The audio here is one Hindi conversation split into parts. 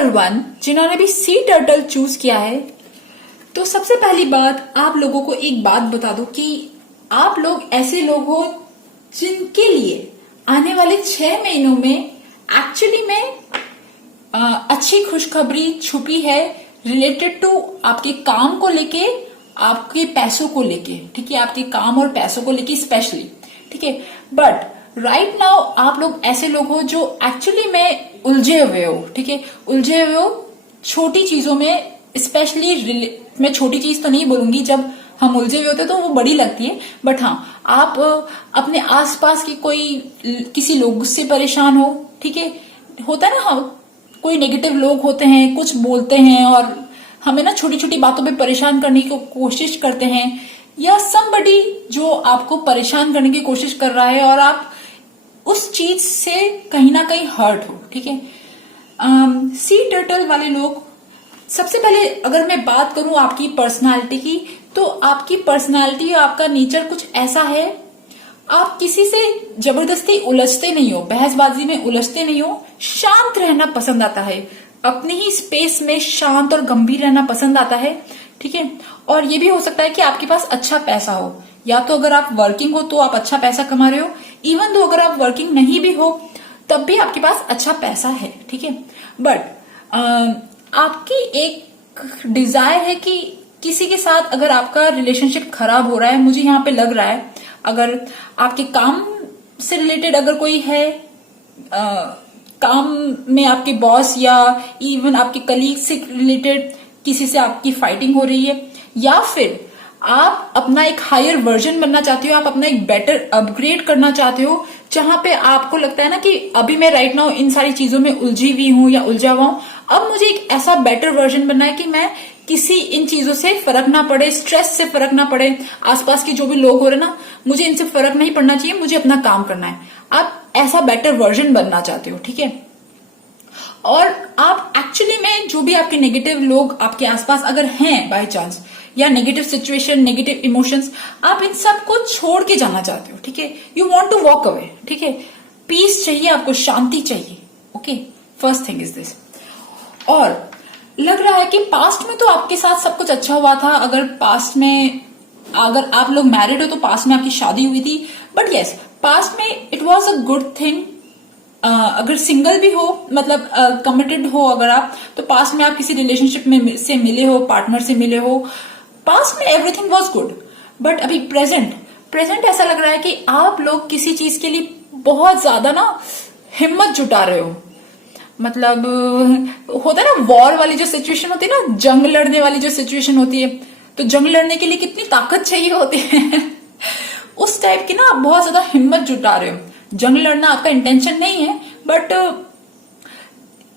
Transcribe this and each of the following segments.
नंबर 1 जिन्होंने भी सी टर्टल चूज किया है, तो सबसे पहली बात आप लोगों को एक बात बता दो कि आप लोग ऐसे लोग हो जिनके लिए आने वाले 6 महीनों में एक्चुअली में अच्छी खुशखबरी छुपी है रिलेटेड टू आपके काम को लेके, आपके पैसों को लेके, ठीक है, आपके काम और पैसों को लेके स्पेशली, ठीक है। बट राइट नाउ आप लोग ऐसे लोग हो जो एक्चुअली में उलझे हुए हो, ठीक है, उलझे हुए हो छोटी चीजों में, स्पेशली मैं छोटी चीज तो नहीं बोलूंगी, जब हम उलझे हुए होते तो वो बड़ी लगती है, बट हाँ आप अपने आसपास की किसी लोग से परेशान हो, ठीक है, होता है ना, हाँ, कोई नेगेटिव लोग होते हैं, कुछ बोलते हैं और हमें ना छोटी छोटी बातों पे परेशान करने की कोशिश करते हैं, या समबडी जो आपको परेशान करने की कोशिश कर रहा है और आप उस चीज से कहीं ना कहीं हर्ट हो, ठीक है। सी टर्टल वाले लोग, सबसे पहले अगर मैं बात करूं आपकी पर्सनालिटी की, तो आपकी पर्सनालिटी, आपका नेचर कुछ ऐसा है, आप किसी से जबरदस्ती उलझते नहीं हो, बहसबाजी में उलझते नहीं हो, शांत रहना पसंद आता है, अपनी ही स्पेस में शांत और गंभीर रहना पसंद आता है, ठीक है। और ये भी हो सकता है कि आपके पास अच्छा पैसा हो, या तो अगर आप वर्किंग हो तो आप अच्छा पैसा कमा रहे हो, इवन तो अगर आप वर्किंग नहीं भी हो तब भी आपके पास अच्छा पैसा है, ठीक है। बट आपकी एक डिजायर है कि किसी के साथ अगर आपका रिलेशनशिप खराब हो रहा है, मुझे यहाँ पे लग रहा है, अगर आपके काम से रिलेटेड अगर कोई है, काम में आपके बॉस या इवन आपके कलीग से रिलेटेड किसी से आपकी फाइटिंग हो रही है, या फिर आप अपना एक हायर वर्जन बनना चाहते हो, आप अपना एक बेटर अपग्रेड करना चाहते हो, जहां पे आपको लगता है ना कि अभी मैं राइट नाउ इन सारी चीजों में उलझी हुई हूं या उलझा हुआ हूं, अब मुझे एक ऐसा बेटर वर्जन बनना है कि मैं किसी इन चीजों से फर्क ना पड़े, स्ट्रेस से फर्क ना पड़े, आसपास के जो भी लोग हो रहे ना, मुझे इनसे फर्क नहीं पड़ना चाहिए, मुझे अपना काम करना है। आप ऐसा बेटर वर्जन बनना चाहते हो, ठीक है। और आप एक्चुअली में जो भी आपके नेगेटिव लोग आपके आसपास अगर हैं बाय चांस, या नेगेटिव सिचुएशन, नेगेटिव इमोशंस, आप इन सब को छोड़ के जाना चाहते हो, ठीक है। You want to walk away, ठीक है, पीस चाहिए आपको, शांति चाहिए, okay, first thing is this. और लग रहा है कि पास्ट में तो आपके साथ सब कुछ अच्छा हुआ था, अगर पास्ट में अगर आप लोग मैरिड हो तो पास्ट में आपकी शादी हुई थी, बट यस, पास्ट में it was a good thing. अगर सिंगल भी हो, मतलब कमिटेड हो अगर आप, तो पास्ट में आप किसी रिलेशनशिप में से मिले हो, पार्टनर से मिले हो, पास्ट में एवरीथिंग वाज गुड। बट अभी प्रेजेंट ऐसा लग रहा है कि आप लोग किसी चीज के लिए बहुत ज्यादा ना हिम्मत जुटा रहे हो, मतलब होता है ना वॉर वाली जो सिचुएशन होती है ना, जंग लड़ने वाली जो सिचुएशन होती है, तो जंग लड़ने के लिए कितनी ताकत चाहिए होती है उस टाइप की ना आप बहुत ज्यादा हिम्मत जुटा रहे हो। जंग लड़ना आपका इंटेंशन नहीं है, बट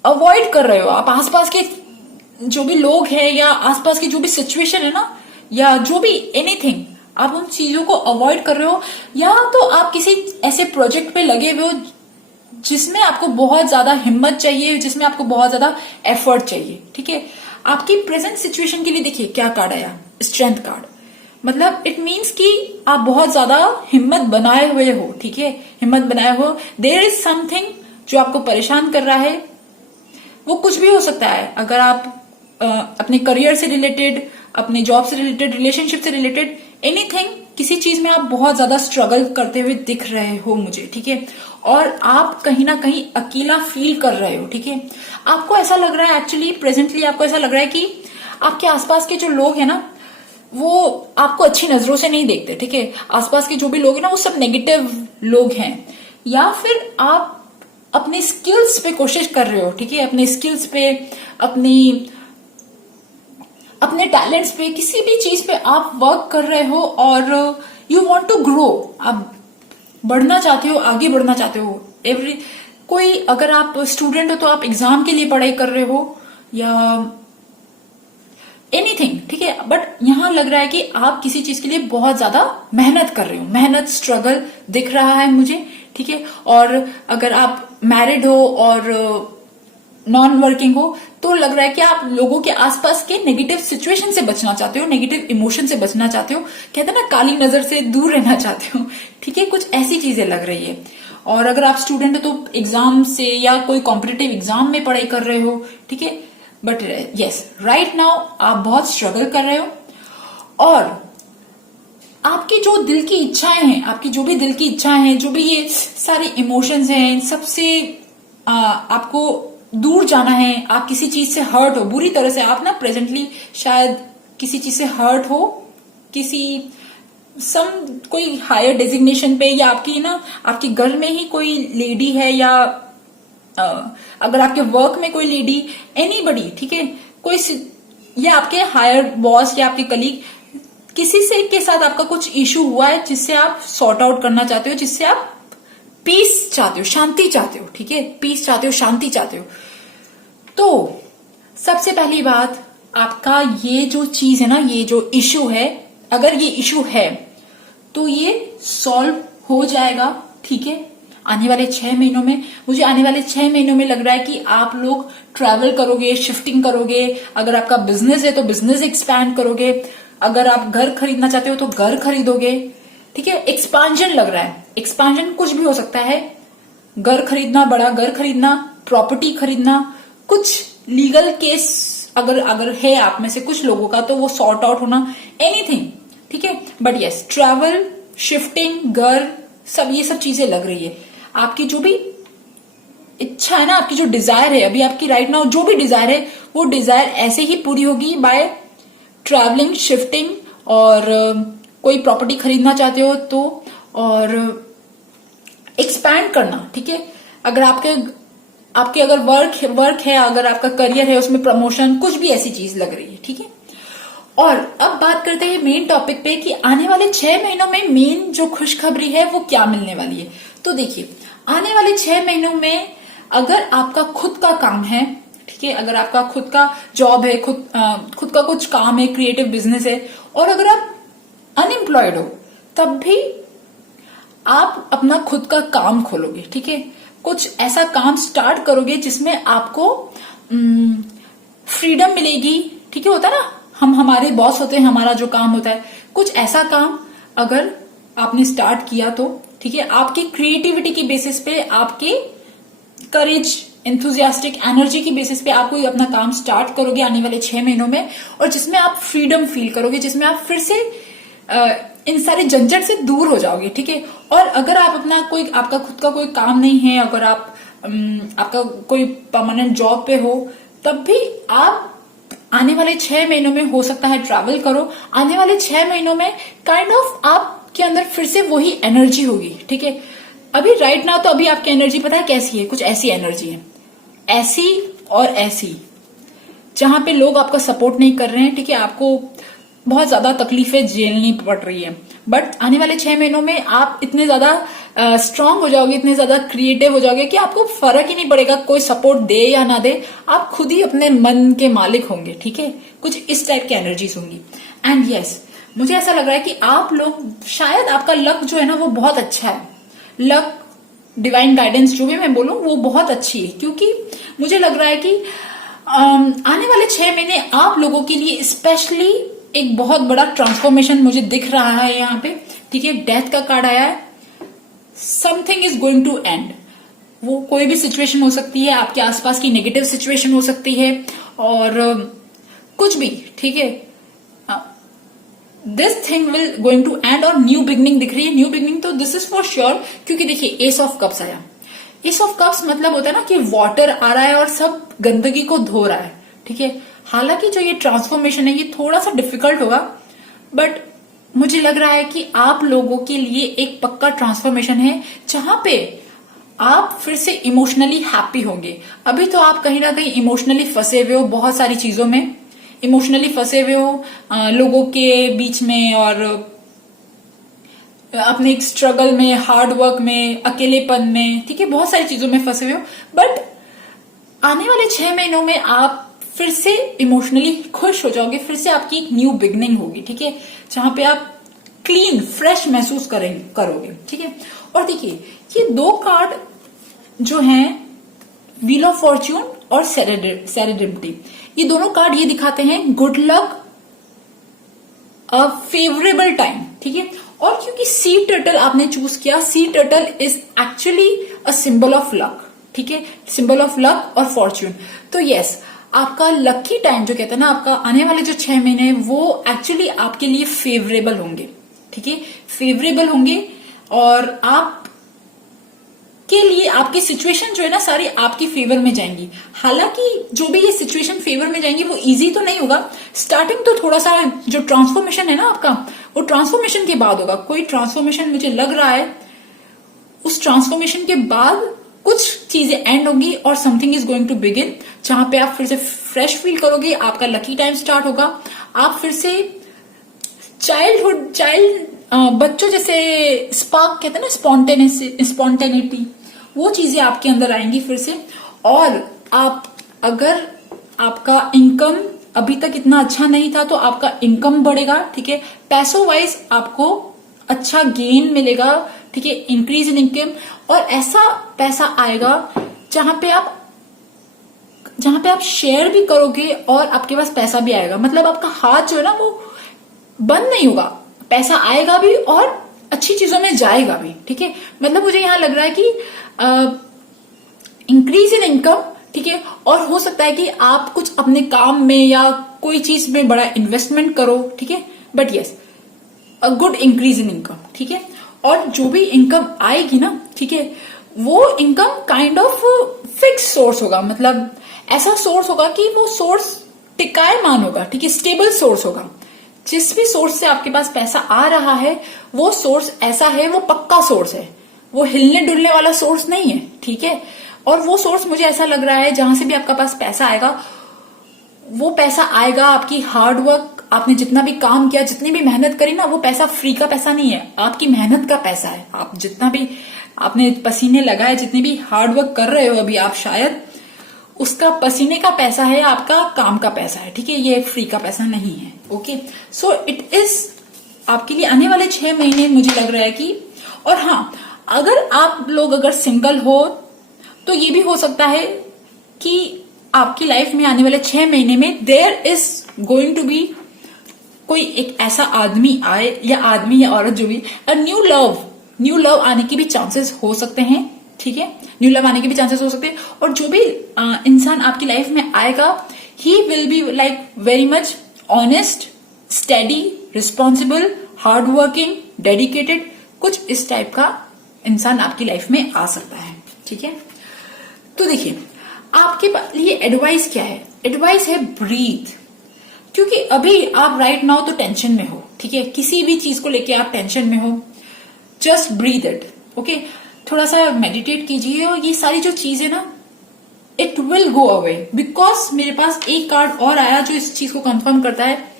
अवॉइड कर रहे हो आप आसपास के जो भी लोग हैं, या आसपास की जो भी सिचुएशन है ना, या जो भी एनीथिंग, आप उन चीजों को अवॉइड कर रहे हो, या तो आप किसी ऐसे प्रोजेक्ट पे लगे हुए हो जिसमें आपको बहुत ज्यादा हिम्मत चाहिए, जिसमें आपको बहुत ज्यादा एफर्ट चाहिए, ठीक है। आपकी प्रेजेंट सिचुएशन के लिए देखिए क्या कार्ड आया, स्ट्रेंथ कार्ड, मतलब इट मीन्स कि आप बहुत ज्यादा हिम्मत बनाए हुए हो, ठीक है, हिम्मत बनाए हो। देयर इज समथिंग जो आपको परेशान कर रहा है, वो कुछ भी हो सकता है, अगर आप अपने करियर से रिलेटेड, अपने जॉब से रिलेटेड, रिलेशनशिप से रिलेटेड, एनीथिंग, किसी चीज में आप बहुत ज्यादा स्ट्रगल करते हुए दिख रहे हो मुझे, ठीक है, और आप कहीं ना कहीं अकेला फील कर रहे हो, ठीक है। आपको ऐसा लग रहा है, एक्चुअली प्रेजेंटली आपको ऐसा लग रहा है कि आपके आसपास के जो लोग हैं ना, वो आपको अच्छी नजरों से नहीं देखते, ठीक है। आसपास के जो भी लोग हैं ना, वो सब नेगेटिव लोग हैं, या फिर आप अपने स्किल्स पे कोशिश कर रहे हो, ठीक है, अपने स्किल्स पे, अपने टैलेंट्स पे, किसी भी चीज पे आप वर्क कर रहे हो, और यू वांट टू ग्रो, आप बढ़ना चाहते हो, आगे बढ़ना चाहते हो। कोई अगर आप स्टूडेंट हो तो आप एग्जाम के लिए पढ़ाई कर रहे हो, या एनीथिंग, ठीक है, बट यहां लग रहा है कि आप किसी चीज के लिए बहुत ज्यादा मेहनत कर रहे हो, मेहनत, स्ट्रगल दिख रहा है मुझे, ठीक है। और अगर आप मैरिड हो और नॉन वर्किंग हो तो लग रहा है कि आप लोगों के आसपास के नेगेटिव सिचुएशन से बचना चाहते हो, नेगेटिव इमोशन से बचना चाहते हो, कहते हैं ना काली नजर से दूर रहना चाहते हो, ठीक है, कुछ ऐसी चीजें लग रही है। और अगर आप स्टूडेंट हो तो एग्जाम से या कोई कॉम्पिटिटिव एग्जाम में पढ़ाई कर रहे हो, ठीक है, बट यस राइट नाउ आप बहुत स्ट्रगल कर रहे हो और आपकी जो दिल की इच्छाएं हैं, आपकी जो भी दिल की इच्छाएं हैं, जो भी ये सारे इमोशंस हैं, इन सबसे आपको दूर जाना है, आप किसी चीज से हर्ट हो बुरी तरह से, आप ना प्रेजेंटली शायद किसी चीज से हर्ट हो, किसी कोई हायर डेजिग्नेशन पे, या आपकी ना आपके घर में ही कोई लेडी है, या अगर आपके वर्क में कोई लेडी, एनीबडी, ठीक है, कोई या आपके हायर बॉस या आपके कलीग, किसी से के साथ आपका कुछ इशू हुआ है जिससे आप सॉर्ट आउट करना चाहते हो, जिससे आप पीस चाहते हो, शांति चाहते हो, ठीक है, पीस चाहते हो, शांति चाहते हो। तो सबसे पहली बात, आपका ये जो चीज है ना, ये जो इशू है, अगर ये इशू है तो ये सॉल्व हो जाएगा, ठीक है, आने वाले 6 महीनों में। मुझे आने वाले 6 महीनों में लग रहा है कि आप लोग ट्रैवल करोगे, शिफ्टिंग करोगे, अगर आपका बिजनेस है तो बिजनेस एक्सपैंड करोगे, अगर आप घर खरीदना चाहते हो तो घर खरीदोगे, ठीक है, एक्सपांजन लग रहा है। एक्सपांजन कुछ भी हो सकता है, घर खरीदना, बड़ा घर खरीदना, प्रॉपर्टी खरीदना, कुछ लीगल केस अगर है आप में से कुछ लोगों का तो वो सॉर्ट आउट होना, एनीथिंग, ठीक है, बट यस ट्रैवल, शिफ्टिंग, घर, सब ये सब चीजें लग रही है। आपकी जो भी इच्छा है ना, आपकी जो डिजायर है अभी आपकी राइट नाउ, जो भी डिजायर है वो डिजायर ऐसे ही पूरी होगी बाय ट्रैवलिंग, शिफ्टिंग, और कोई प्रॉपर्टी खरीदना चाहते हो तो, और एक्सपैंड करना, ठीक है, अगर आपके अगर वर्क है, अगर आपका करियर है उसमें प्रमोशन, कुछ भी ऐसी चीज लग रही है, ठीक है। और अब बात करते हैं मेन टॉपिक पे कि आने वाले 6 महीनों में मेन जो खुशखबरी है वो क्या मिलने वाली है। तो देखिए, आने वाले 6 महीनों में अगर आपका खुद का काम है, ठीक है, अगर आपका खुद का जॉब है, खुद का कुछ काम है, क्रिएटिव बिजनेस है, और अगर आप अनएम्प्लॉयड हो तब भी आप अपना खुद का काम खोलोगे, ठीक है, कुछ ऐसा काम स्टार्ट करोगे जिसमें आपको फ्रीडम मिलेगी, ठीक है, होता है ना, हमारे बॉस होते हैं, हमारा जो काम होता है, कुछ ऐसा काम अगर आपने स्टार्ट किया तो, ठीक है, आपकी क्रिएटिविटी की बेसिस पे, आपके करेज, एंथुजियास्टिक एनर्जी की बेसिस पे आप कोई अपना काम स्टार्ट करोगे आने वाले 6 महीनों में, और जिसमें आप फ्रीडम फील करोगे, जिसमें आप फिर से इन सारे झंझट से दूर हो जाओगे, ठीक है। और अगर आप आपका खुद का कोई काम नहीं है, अगर आपका कोई परमानेंट जॉब पे हो, तब भी आप आने वाले 6 महीनों में हो सकता है ट्रैवल करो। आने वाले 6 महीनों में काइंड ऑफ आपके अंदर फिर से वही एनर्जी होगी, ठीक है। अभी राइट नाउ तो अभी आपकी एनर्जी पता है कैसी है, कुछ ऐसी एनर्जी है, ऐसी और ऐसी, जहां पे लोग आपका सपोर्ट नहीं कर रहे हैं, ठीक है, आपको बहुत ज्यादा तकलीफें झेलनी पड़ रही है। बट आने वाले 6 महीनों में आप इतने ज्यादा स्ट्रांग हो जाओगे, इतने ज्यादा क्रिएटिव हो जाओगे कि आपको फर्क ही नहीं पड़ेगा कोई सपोर्ट दे या ना दे, आप खुद ही अपने मन के मालिक होंगे, ठीक है, कुछ इस टाइप की एनर्जीज होंगी। एंड यस, मुझे ऐसा लग रहा है कि आप लोग, शायद आपका लक जो है ना वो बहुत अच्छा है, लक, डिवाइन गाइडेंस जो भी मैं बोलूं वो बहुत अच्छी है, क्योंकि मुझे लग रहा है कि आने वाले 6 महीने आप लोगों के लिए स्पेशली एक बहुत बड़ा ट्रांसफॉर्मेशन मुझे दिख रहा है यहाँ पे, ठीक है, डेथ का कार्ड आया है, something is going to end. वो कोई भी सिचुएशन हो सकती है, आपके आसपास की नेगेटिव सिचुएशन हो सकती है, और कुछ भी, ठीक है, this thing will going to end, और न्यू बिगनिंग दिख रही है, न्यू बिगनिंग, तो दिस इज फॉर श्योर, क्योंकि देखिए एस ऑफ कप्स आया, एस ऑफ कप्स मतलब होता है ना कि वाटर आ रहा है और सब गंदगी को धो रहा है, ठीक है। हालांकि जो ये ट्रांसफॉर्मेशन है ये थोड़ा सा डिफिकल्ट होगा, बट मुझे लग रहा है कि आप लोगों के लिए एक पक्का ट्रांसफॉर्मेशन है, जहां पे आप फिर से इमोशनली हैप्पी होंगे। अभी तो आप कहीं ना कहीं इमोशनली फंसे हुए हो, बहुत सारी चीजों में इमोशनली फंसे हुए हो, लोगों के बीच में, और अपने एक स्ट्रगल में, हार्ड वर्क में, अकेलेपन में, ठीक है, बहुत सारी चीजों में फंसे हुए हो। बट आने वाले 6 महीनों में आप फिर से इमोशनली खुश हो जाओगे, फिर से आपकी एक न्यू बिगनिंग होगी, ठीक है, जहां पे आप क्लीन, फ्रेश महसूस करोगे, ठीक है। और देखिए, ये 2 कार्ड जो हैं, व्हील ऑफ फॉर्च्यून और सेरेडिमिटी। ये दोनों कार्ड ये दिखाते हैं गुड लक, अ फेवरेबल टाइम, ठीक है। और क्योंकि सी टर्टल आपने चूज किया, sea turtle is actually a symbol of luck, ठीक है, सिंबल ऑफ लक और फॉर्च्यून। तो यस, आपका लकी टाइम जो कहते हैं ना, आपका आने वाले जो 6 महीने वो एक्चुअली आपके लिए फेवरेबल होंगे, ठीक है, फेवरेबल होंगे। और आप के लिए आपकी सिचुएशन जो है ना सारी आपकी फेवर में जाएंगी। हालांकि जो भी ये सिचुएशन फेवर में जाएंगी वो इजी तो नहीं होगा, स्टार्टिंग तो थोड़ा सा जो ट्रांसफॉर्मेशन है ना आपका, वो ट्रांसफॉर्मेशन के बाद होगा। कोई ट्रांसफॉर्मेशन मुझे लग रहा है, उस ट्रांसफॉर्मेशन के बाद कुछ चीजें एंड होंगी और something is going to begin, जहां पे आप फिर से फ्रेश फील करोगे, आपका लकी टाइम स्टार्ट होगा, आप फिर से बच्चों जैसे स्पार्क कहते हैं ना, स्पॉन्टेनिटी, वो चीजें आपके अंदर आएंगी फिर से। और आप अगर आपका इनकम अभी तक इतना अच्छा नहीं था तो आपका इनकम बढ़ेगा, ठीक है, पैसों वाइज आपको अच्छा गेन मिलेगा, ठीक है, इंक्रीज इन इनकम। और ऐसा पैसा आएगा जहां पे आप शेयर भी करोगे और आपके पास पैसा भी आएगा। मतलब आपका हाथ जो है ना वो बंद नहीं होगा, पैसा आएगा भी और अच्छी चीजों में जाएगा भी, ठीक है। मतलब मुझे यहां लग रहा है कि इंक्रीज इन इनकम, ठीक है, और हो सकता है कि आप कुछ अपने काम में या कोई चीज में बड़ा इन्वेस्टमेंट करो, ठीक है, but yes, a good increase in income, ठीक है। और जो भी इनकम आएगी ना, ठीक है, वो income kind of fix source होगा। मतलब ऐसा सोर्स होगा कि वो सोर्स टिकायमान होगा, ठीक है, स्टेबल सोर्स होगा। जिस भी सोर्स से आपके पास पैसा आ रहा है वो सोर्स ऐसा है, वो पक्का सोर्स है, वो हिलने डुलने वाला सोर्स नहीं है, ठीक है। और वो सोर्स मुझे ऐसा लग रहा है जहां से भी आपका पास पैसा आएगा, वो पैसा आएगा आपकी हार्ड वर्क, आपने जितना भी काम किया, जितनी भी मेहनत करी ना, वो पैसा फ्री का पैसा नहीं है, आपकी मेहनत का पैसा है। आप जितना भी आपने पसीने लगाए, जितने भी हार्ड वर्क कर रहे हो अभी आप, शायद उसका पसीने का पैसा है, आपका काम का पैसा है, ठीक है, ये फ्री का पैसा नहीं है। ओके, सो इट इज आपके लिए आने वाले 6 महीने मुझे लग रहा है कि। और हाँ, अगर आप लोग अगर सिंगल हो तो ये भी हो सकता है कि आपकी लाइफ में आने वाले 6 महीने में there is going to be कोई एक ऐसा आदमी आए, या आदमी या औरत जो भी, अ न्यू लव आने के भी चांसेस हो सकते हैं, ठीक है, न्यू लव आने के भी चांसेस हो सकते हैं। और जो भी इंसान आपकी लाइफ में आएगा, he will be like very much honest, steady, responsible, hard working, dedicated, कुछ इस टाइप का इंसान आपकी लाइफ में आ सकता है, ठीक है। तो देखिए, आपके लिए एडवाइस क्या है? एडवाइस है ब्रीथ, क्योंकि अभी आप राइट नाउ तो टेंशन में हो, ठीक है, किसी भी चीज को लेके आप टेंशन में हो, जस्ट ब्रीथ इट, ओके। थोड़ा सा मेडिटेट कीजिए और ये सारी जो चीजें ना, it will go away. Because मेरे पास एक कार्ड और आया जो इस चीज को कंफर्म करता है,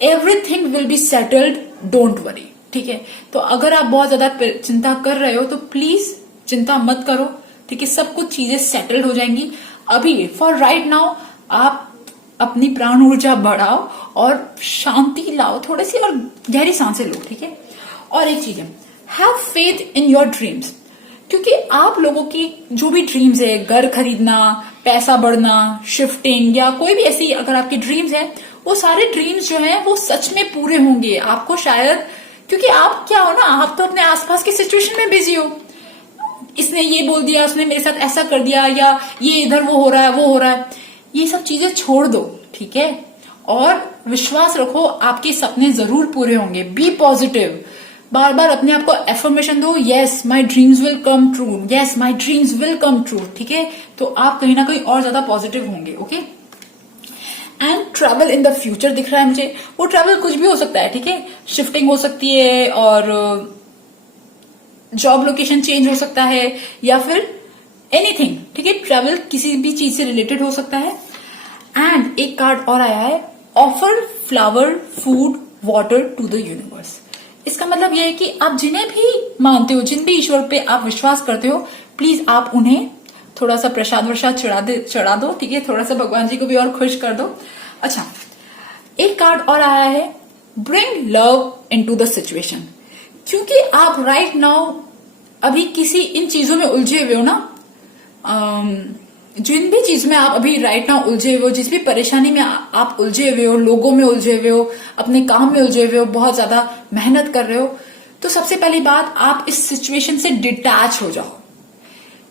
everything will be settled, don't worry, ठीक है। तो अगर आप बहुत ज्यादा चिंता कर रहे हो तो प्लीज चिंता मत करो, ठीक है, सब कुछ चीजें सेटल्ड हो जाएंगी। अभी फॉर राइट नाउ आप अपनी प्राण ऊर्जा बढ़ाओ और शांति लाओ, थोड़ी सी और गहरी सांसें लो, ठीक है। और एक चीज है, have faith in your dreams, क्योंकि आप लोगों की जो भी ड्रीम्स है, घर खरीदना, पैसा बढ़ना, शिफ्टिंग, या कोई भी ऐसी अगर आपकी ड्रीम्स है, वो सारे ड्रीम्स जो हैं वो सच में पूरे होंगे। आपको शायद, क्योंकि आप क्या हो ना, आप तो अपने आसपास की सिचुएशन में बिजी हो, इसने ये बोल दिया, उसने मेरे साथ ऐसा कर दिया, या ये इधर वो हो रहा है, वो हो रहा है, ये सब चीजें छोड़ दो, ठीक है, और विश्वास रखो आपके सपने जरूर पूरे होंगे। बी पॉजिटिव, बार बार अपने आप को एफर्मेशन दो, yes my dreams will come true, yes my dreams will come true, ठीक है। तो आप कहीं ना कहीं और ज्यादा पॉजिटिव होंगे, okay. And travel in the future दिख रहा है मुझे, वो ट्रैवल कुछ भी हो सकता है, ठीक है, शिफ्टिंग हो सकती है, और जॉब लोकेशन चेंज हो सकता है, या फिर एनीथिंग, ठीक है, ट्रैवल किसी भी चीज से रिलेटेड हो सकता है। एंड एक कार्ड और आया है, offer flower, food, water to the universe. इसका मतलब यह है कि आप जिन्हें भी मानते हो, जिन भी ईश्वर पे आप विश्वास करते हो, प्लीज आप उन्हें थोड़ा सा प्रसाद वरसाद चढ़ा दो, ठीक है, थोड़ा सा भगवान जी को भी और खुश कर दो। अच्छा, एक कार्ड और आया है, bring love into the situation, क्योंकि आप राइट नाउ अभी किसी इन चीजों में उलझे हुए हो ना, जिन भी चीज में आप अभी राइट नाउ उलझे हुए हो, जिस भी परेशानी में आप उलझे हुए हो, लोगों में उलझे हुए हो, अपने काम में उलझे हुए हो, बहुत ज्यादा मेहनत कर रहे हो, तो सबसे पहली बात, आप इस सिचुएशन से डिटैच हो जाओ।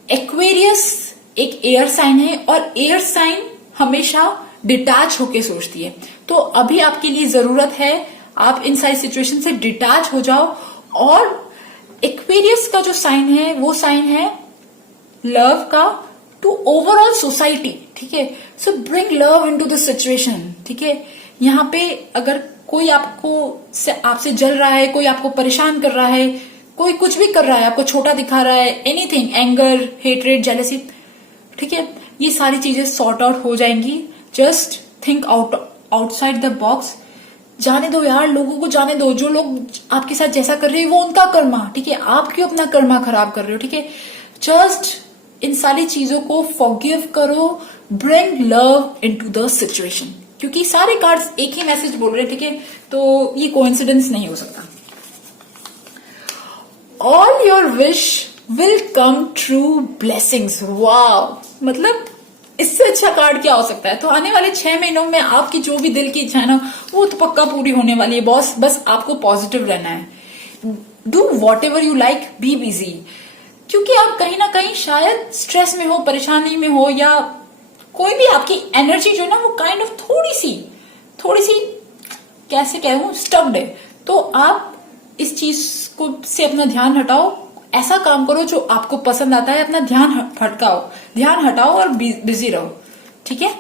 एक्वेरियस एक एयर साइन है और एयर साइन हमेशा डिटैच होके सोचती है। तो अभी आपके लिए जरूरत है आप इन सारी सिचुएशन से डिटैच हो जाओ। और एक्वेरियस का जो साइन है वो साइन है लव का टू ओवरऑल सोसाइटी, ठीक है। सो bring love into the situation, ठीक है। यहाँ पे अगर कोई आपसे जल रहा है, कोई आपको परेशान कर रहा है, कोई कुछ भी कर रहा है, आपको छोटा दिखा रहा है, एनीथिंग, एंगर, हेटरेड, जेलसी, ठीक है, ये सारी चीजें सॉर्ट आउट हो जाएंगी। Just think outside the box. जाने दो यार, लोगों को जाने दो। जो लोग आपके साथ जैसा कर रहे हैं वो उनका कर्मा, ठीक है। आप क्यों अपना कर्मा खराब कर रहे हो, ठीक है। जस्ट इन सारी चीजों को फॉरगिव करो, bring love into the situation, क्योंकि सारे कार्ड्स एक ही मैसेज बोल रहे हैं, ठीक है। तो ये कोइंसिडेंस नहीं हो सकता। All your wish will come true blessings. Wow, मतलब इससे अच्छा कार्ड क्या हो सकता है। तो आने वाले 6 महीनों में आपकी जो भी दिल की इच्छा है ना, वो तो पक्का पूरी होने वाली है बॉस। बस आपको पॉजिटिव रहना है। Do what ever you like, be busy, क्योंकि आप कहीं ना कहीं शायद स्ट्रेस में हो, परेशानी में हो, या कोई भी आपकी एनर्जी जो है ना वो काइंड ऑफ थोड़ी सी कैसे कहूं, स्टक्ड है। तो आप इस चीज को से अपना ध्यान हटाओ, ऐसा काम करो जो आपको पसंद आता है, अपना ध्यान हटाओ और बिजी रहो, ठीक है।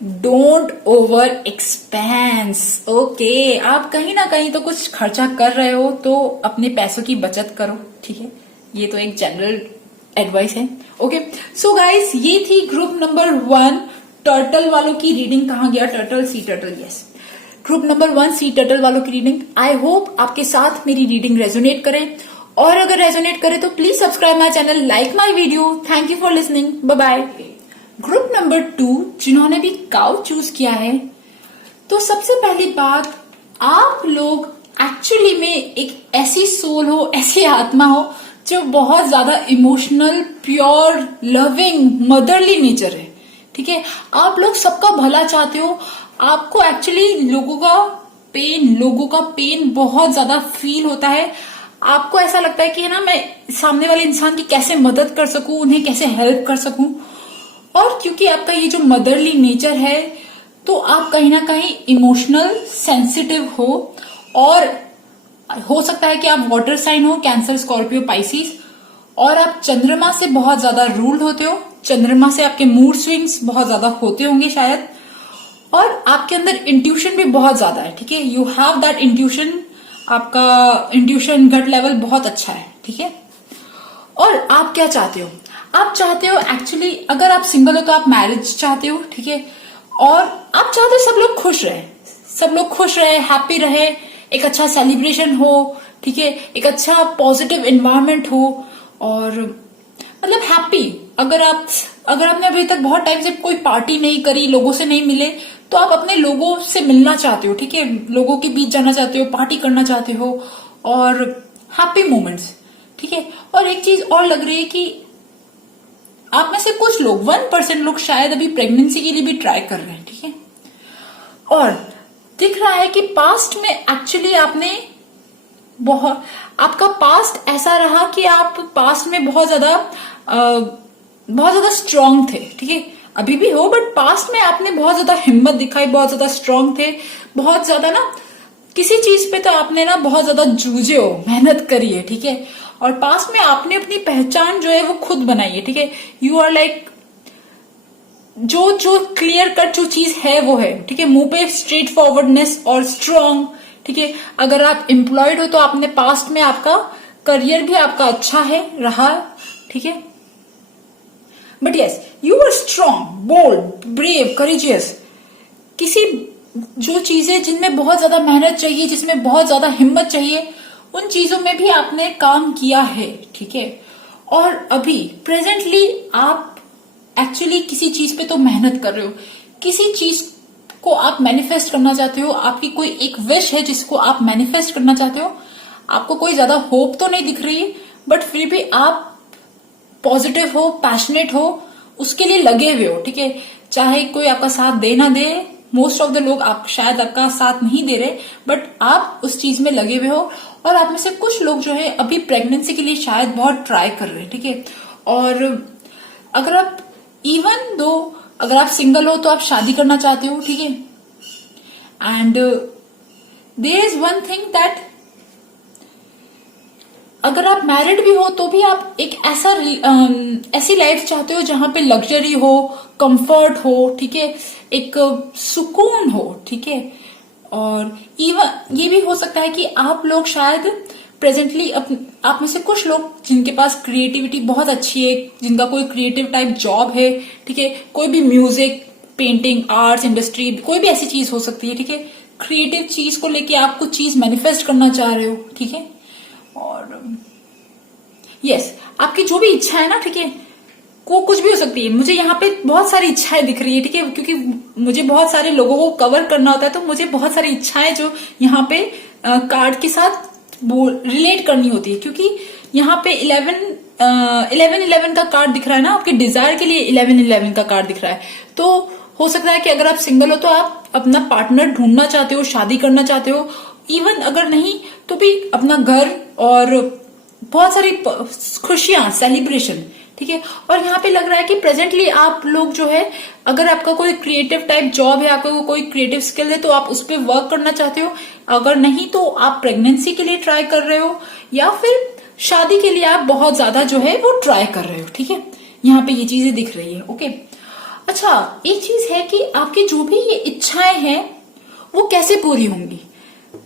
Don't over expense. ओके, आप कहीं ना कहीं तो कुछ खर्चा कर रहे हो, तो अपने पैसों की बचत करो, ठीक है। ये तो एक जनरल एडवाइस है। ओके, सो गाइस, ये थी ग्रुप नंबर 1 टर्टल वालों की रीडिंग। कहाँ गया turtle? Sea turtle, yes. Group number 1 sea turtle वालों की रीडिंग। आई होप आपके साथ मेरी रीडिंग रेजोनेट करे, और अगर रेजोनेट करे तो please subscribe my channel, like my video. Thank you for listening, bye bye. Group number 2 जिन्होंने भी काउ चूज किया है, तो सबसे पहली बात, आप लोग एक्चुअली में एक ऐसी सोल हो, ऐसी आत्मा हो जो बहुत ज्यादा emotional, pure, loving, motherly nature है, ठीक है। आप लोग सबका भला चाहते हो। आपको एक्चुअली लोगों का पेन बहुत ज्यादा फील होता है। आपको ऐसा लगता है कि है ना, मैं सामने वाले इंसान की कैसे मदद कर सकूं, उन्हें कैसे हेल्प कर सकूं। और क्योंकि आपका ये जो मदरली नेचर है, तो आप कहीं ना कहीं इमोशनल, सेंसिटिव हो, और हो सकता है कि आप वाटर साइन हो, कैंसर, स्कॉर्पियो, पाइसिस, और आप चंद्रमा से बहुत ज्यादा रूल्ड होते हो। चंद्रमा से आपके मूड स्विंग्स बहुत ज्यादा होते होंगे शायद, और आपके अंदर इंट्यूशन भी बहुत ज्यादा है, ठीक है। यू हैव दैट इंट्यूशन, आपका इंट्यूशन गट लेवल बहुत अच्छा है, ठीक है। और आप क्या चाहते हो? आप चाहते हो एक्चुअली, अगर आप सिंगल हो तो आप मैरिज चाहते हो, ठीक है। और आप चाहते हो सब लोग खुश रहे, हैप्पी रहे, एक अच्छा सेलिब्रेशन हो, ठीक है, एक अच्छा पॉजिटिव एनवायरनमेंट हो, और मतलब हैप्पी। अगर आपने अभी तक बहुत टाइम से कोई पार्टी नहीं करी, लोगों से नहीं मिले, तो आप अपने लोगों से मिलना चाहते हो, ठीक है। लोगों के बीच जाना चाहते हो, पार्टी करना चाहते हो, और हैप्पी मोमेंट्स, ठीक है। और एक चीज और लग रही है कि आप में से कुछ लोग, 1% लोग शायद अभी प्रेगनेंसी के लिए भी ट्राई कर रहे हैं, ठीक है। और दिख रहा है कि पास्ट में एक्चुअली आपका पास्ट ऐसा रहा कि आप पास्ट में बहुत ज्यादा स्ट्रांग थे, ठीक है। अभी भी हो, बट पास्ट में आपने बहुत ज्यादा हिम्मत दिखाई, बहुत ज्यादा स्ट्रांग थे, बहुत ज्यादा ना किसी चीज पे तो आपने ना बहुत ज्यादा जूझे हो, मेहनत करी है, ठीक है। और पास्ट में आपने अपनी पहचान जो है वो खुद बनाई है, ठीक है। यू आर लाइक, जो क्लियर कट जो चीज है वो है, ठीक है। मुंह पे स्ट्रेट फॉरवर्डनेस और स्ट्रांग, ठीक है। अगर आप एम्प्लॉयड हो तो आपने पास्ट में आपका करियर भी आपका अच्छा है रहा, ठीक है। But yes, you are strong, bold, brave, courageous. किसी जो चीजें जिनमें बहुत ज्यादा मेहनत चाहिए, जिसमें बहुत ज्यादा हिम्मत चाहिए, उन चीजों में भी आपने काम किया है, ठीक है। और अभी प्रेजेंटली आप एक्चुअली किसी चीज पे तो मेहनत कर रहे हो, किसी चीज को आप मैनिफेस्ट करना चाहते हो, आपकी कोई एक विश है जिसको आप मैनिफेस्ट करना चाहते हो। आपको कोई ज्यादा होप तो नहीं दिख रही है, बट फिर भी आप पॉजिटिव हो, पैशनेट हो, उसके लिए लगे हुए हो, ठीक है। चाहे कोई आपका साथ दे ना दे, मोस्ट ऑफ द लोग आप शायद आपका साथ नहीं दे रहे, बट आप उस चीज में लगे हुए हो। और आप में से कुछ लोग जो है अभी प्रेगनेंसी के लिए शायद बहुत ट्राई कर रहे हैं, ठीक है। और अगर आप इवन दो अगर आप सिंगल हो तो आप शादी करना चाहते हो, ठीक है। And there is one thing that अगर आप मैरिड भी हो तो भी आप एक ऐसी लाइफ चाहते हो जहां पे लग्जरी हो, कंफर्ट हो, ठीक है, एक सुकून हो, ठीक है। और इवन ये भी हो सकता है कि आप लोग शायद प्रेजेंटली आप में से कुछ लोग जिनके पास क्रिएटिविटी बहुत अच्छी है, जिनका कोई क्रिएटिव टाइप जॉब है, ठीक है, कोई भी म्यूजिक, पेंटिंग, आर्ट्स इंडस्ट्री, कोई भी ऐसी चीज हो सकती है, ठीक है। क्रिएटिव चीज को लेके आप कुछ चीज मैनिफेस्ट करना चाह रहे हो, ठीक है। और यस, आपकी जो भी इच्छा है ना, ठीक है, वो कुछ भी हो सकती है। मुझे यहाँ पे बहुत सारी इच्छाएं दिख रही है, ठीक है, क्योंकि मुझे बहुत सारे लोगों को कवर करना होता है, तो मुझे बहुत सारी इच्छाएं जो यहाँ पे कार्ड के साथ रिलेट करनी होती है। क्योंकि यहाँ पे 11 का कार्ड दिख रहा है ना, आपके डिजायर के लिए 11 का कार्ड दिख रहा है। तो हो सकता है कि अगर आप सिंगल हो तो आप अपना पार्टनर ढूंढना चाहते हो, शादी करना चाहते हो। इवन अगर नहीं तो भी अपना घर और बहुत सारी खुशियां, सेलिब्रेशन, ठीक है। और यहाँ पे लग रहा है कि प्रेजेंटली आप लोग जो है, अगर आपका कोई क्रिएटिव टाइप जॉब है, आपका कोई क्रिएटिव स्किल है, तो आप उस पर वर्क करना चाहते हो। अगर नहीं तो आप प्रेगनेंसी के लिए ट्राई कर रहे हो, या फिर शादी के लिए आप बहुत ज्यादा जो है वो ट्राई कर रहे हो, ठीक है। यहाँ पे ये चीजें दिख रही है, ओके। अच्छा, एक चीज है कि आपकी जो भी ये इच्छाएं हैं वो कैसे पूरी होंगी।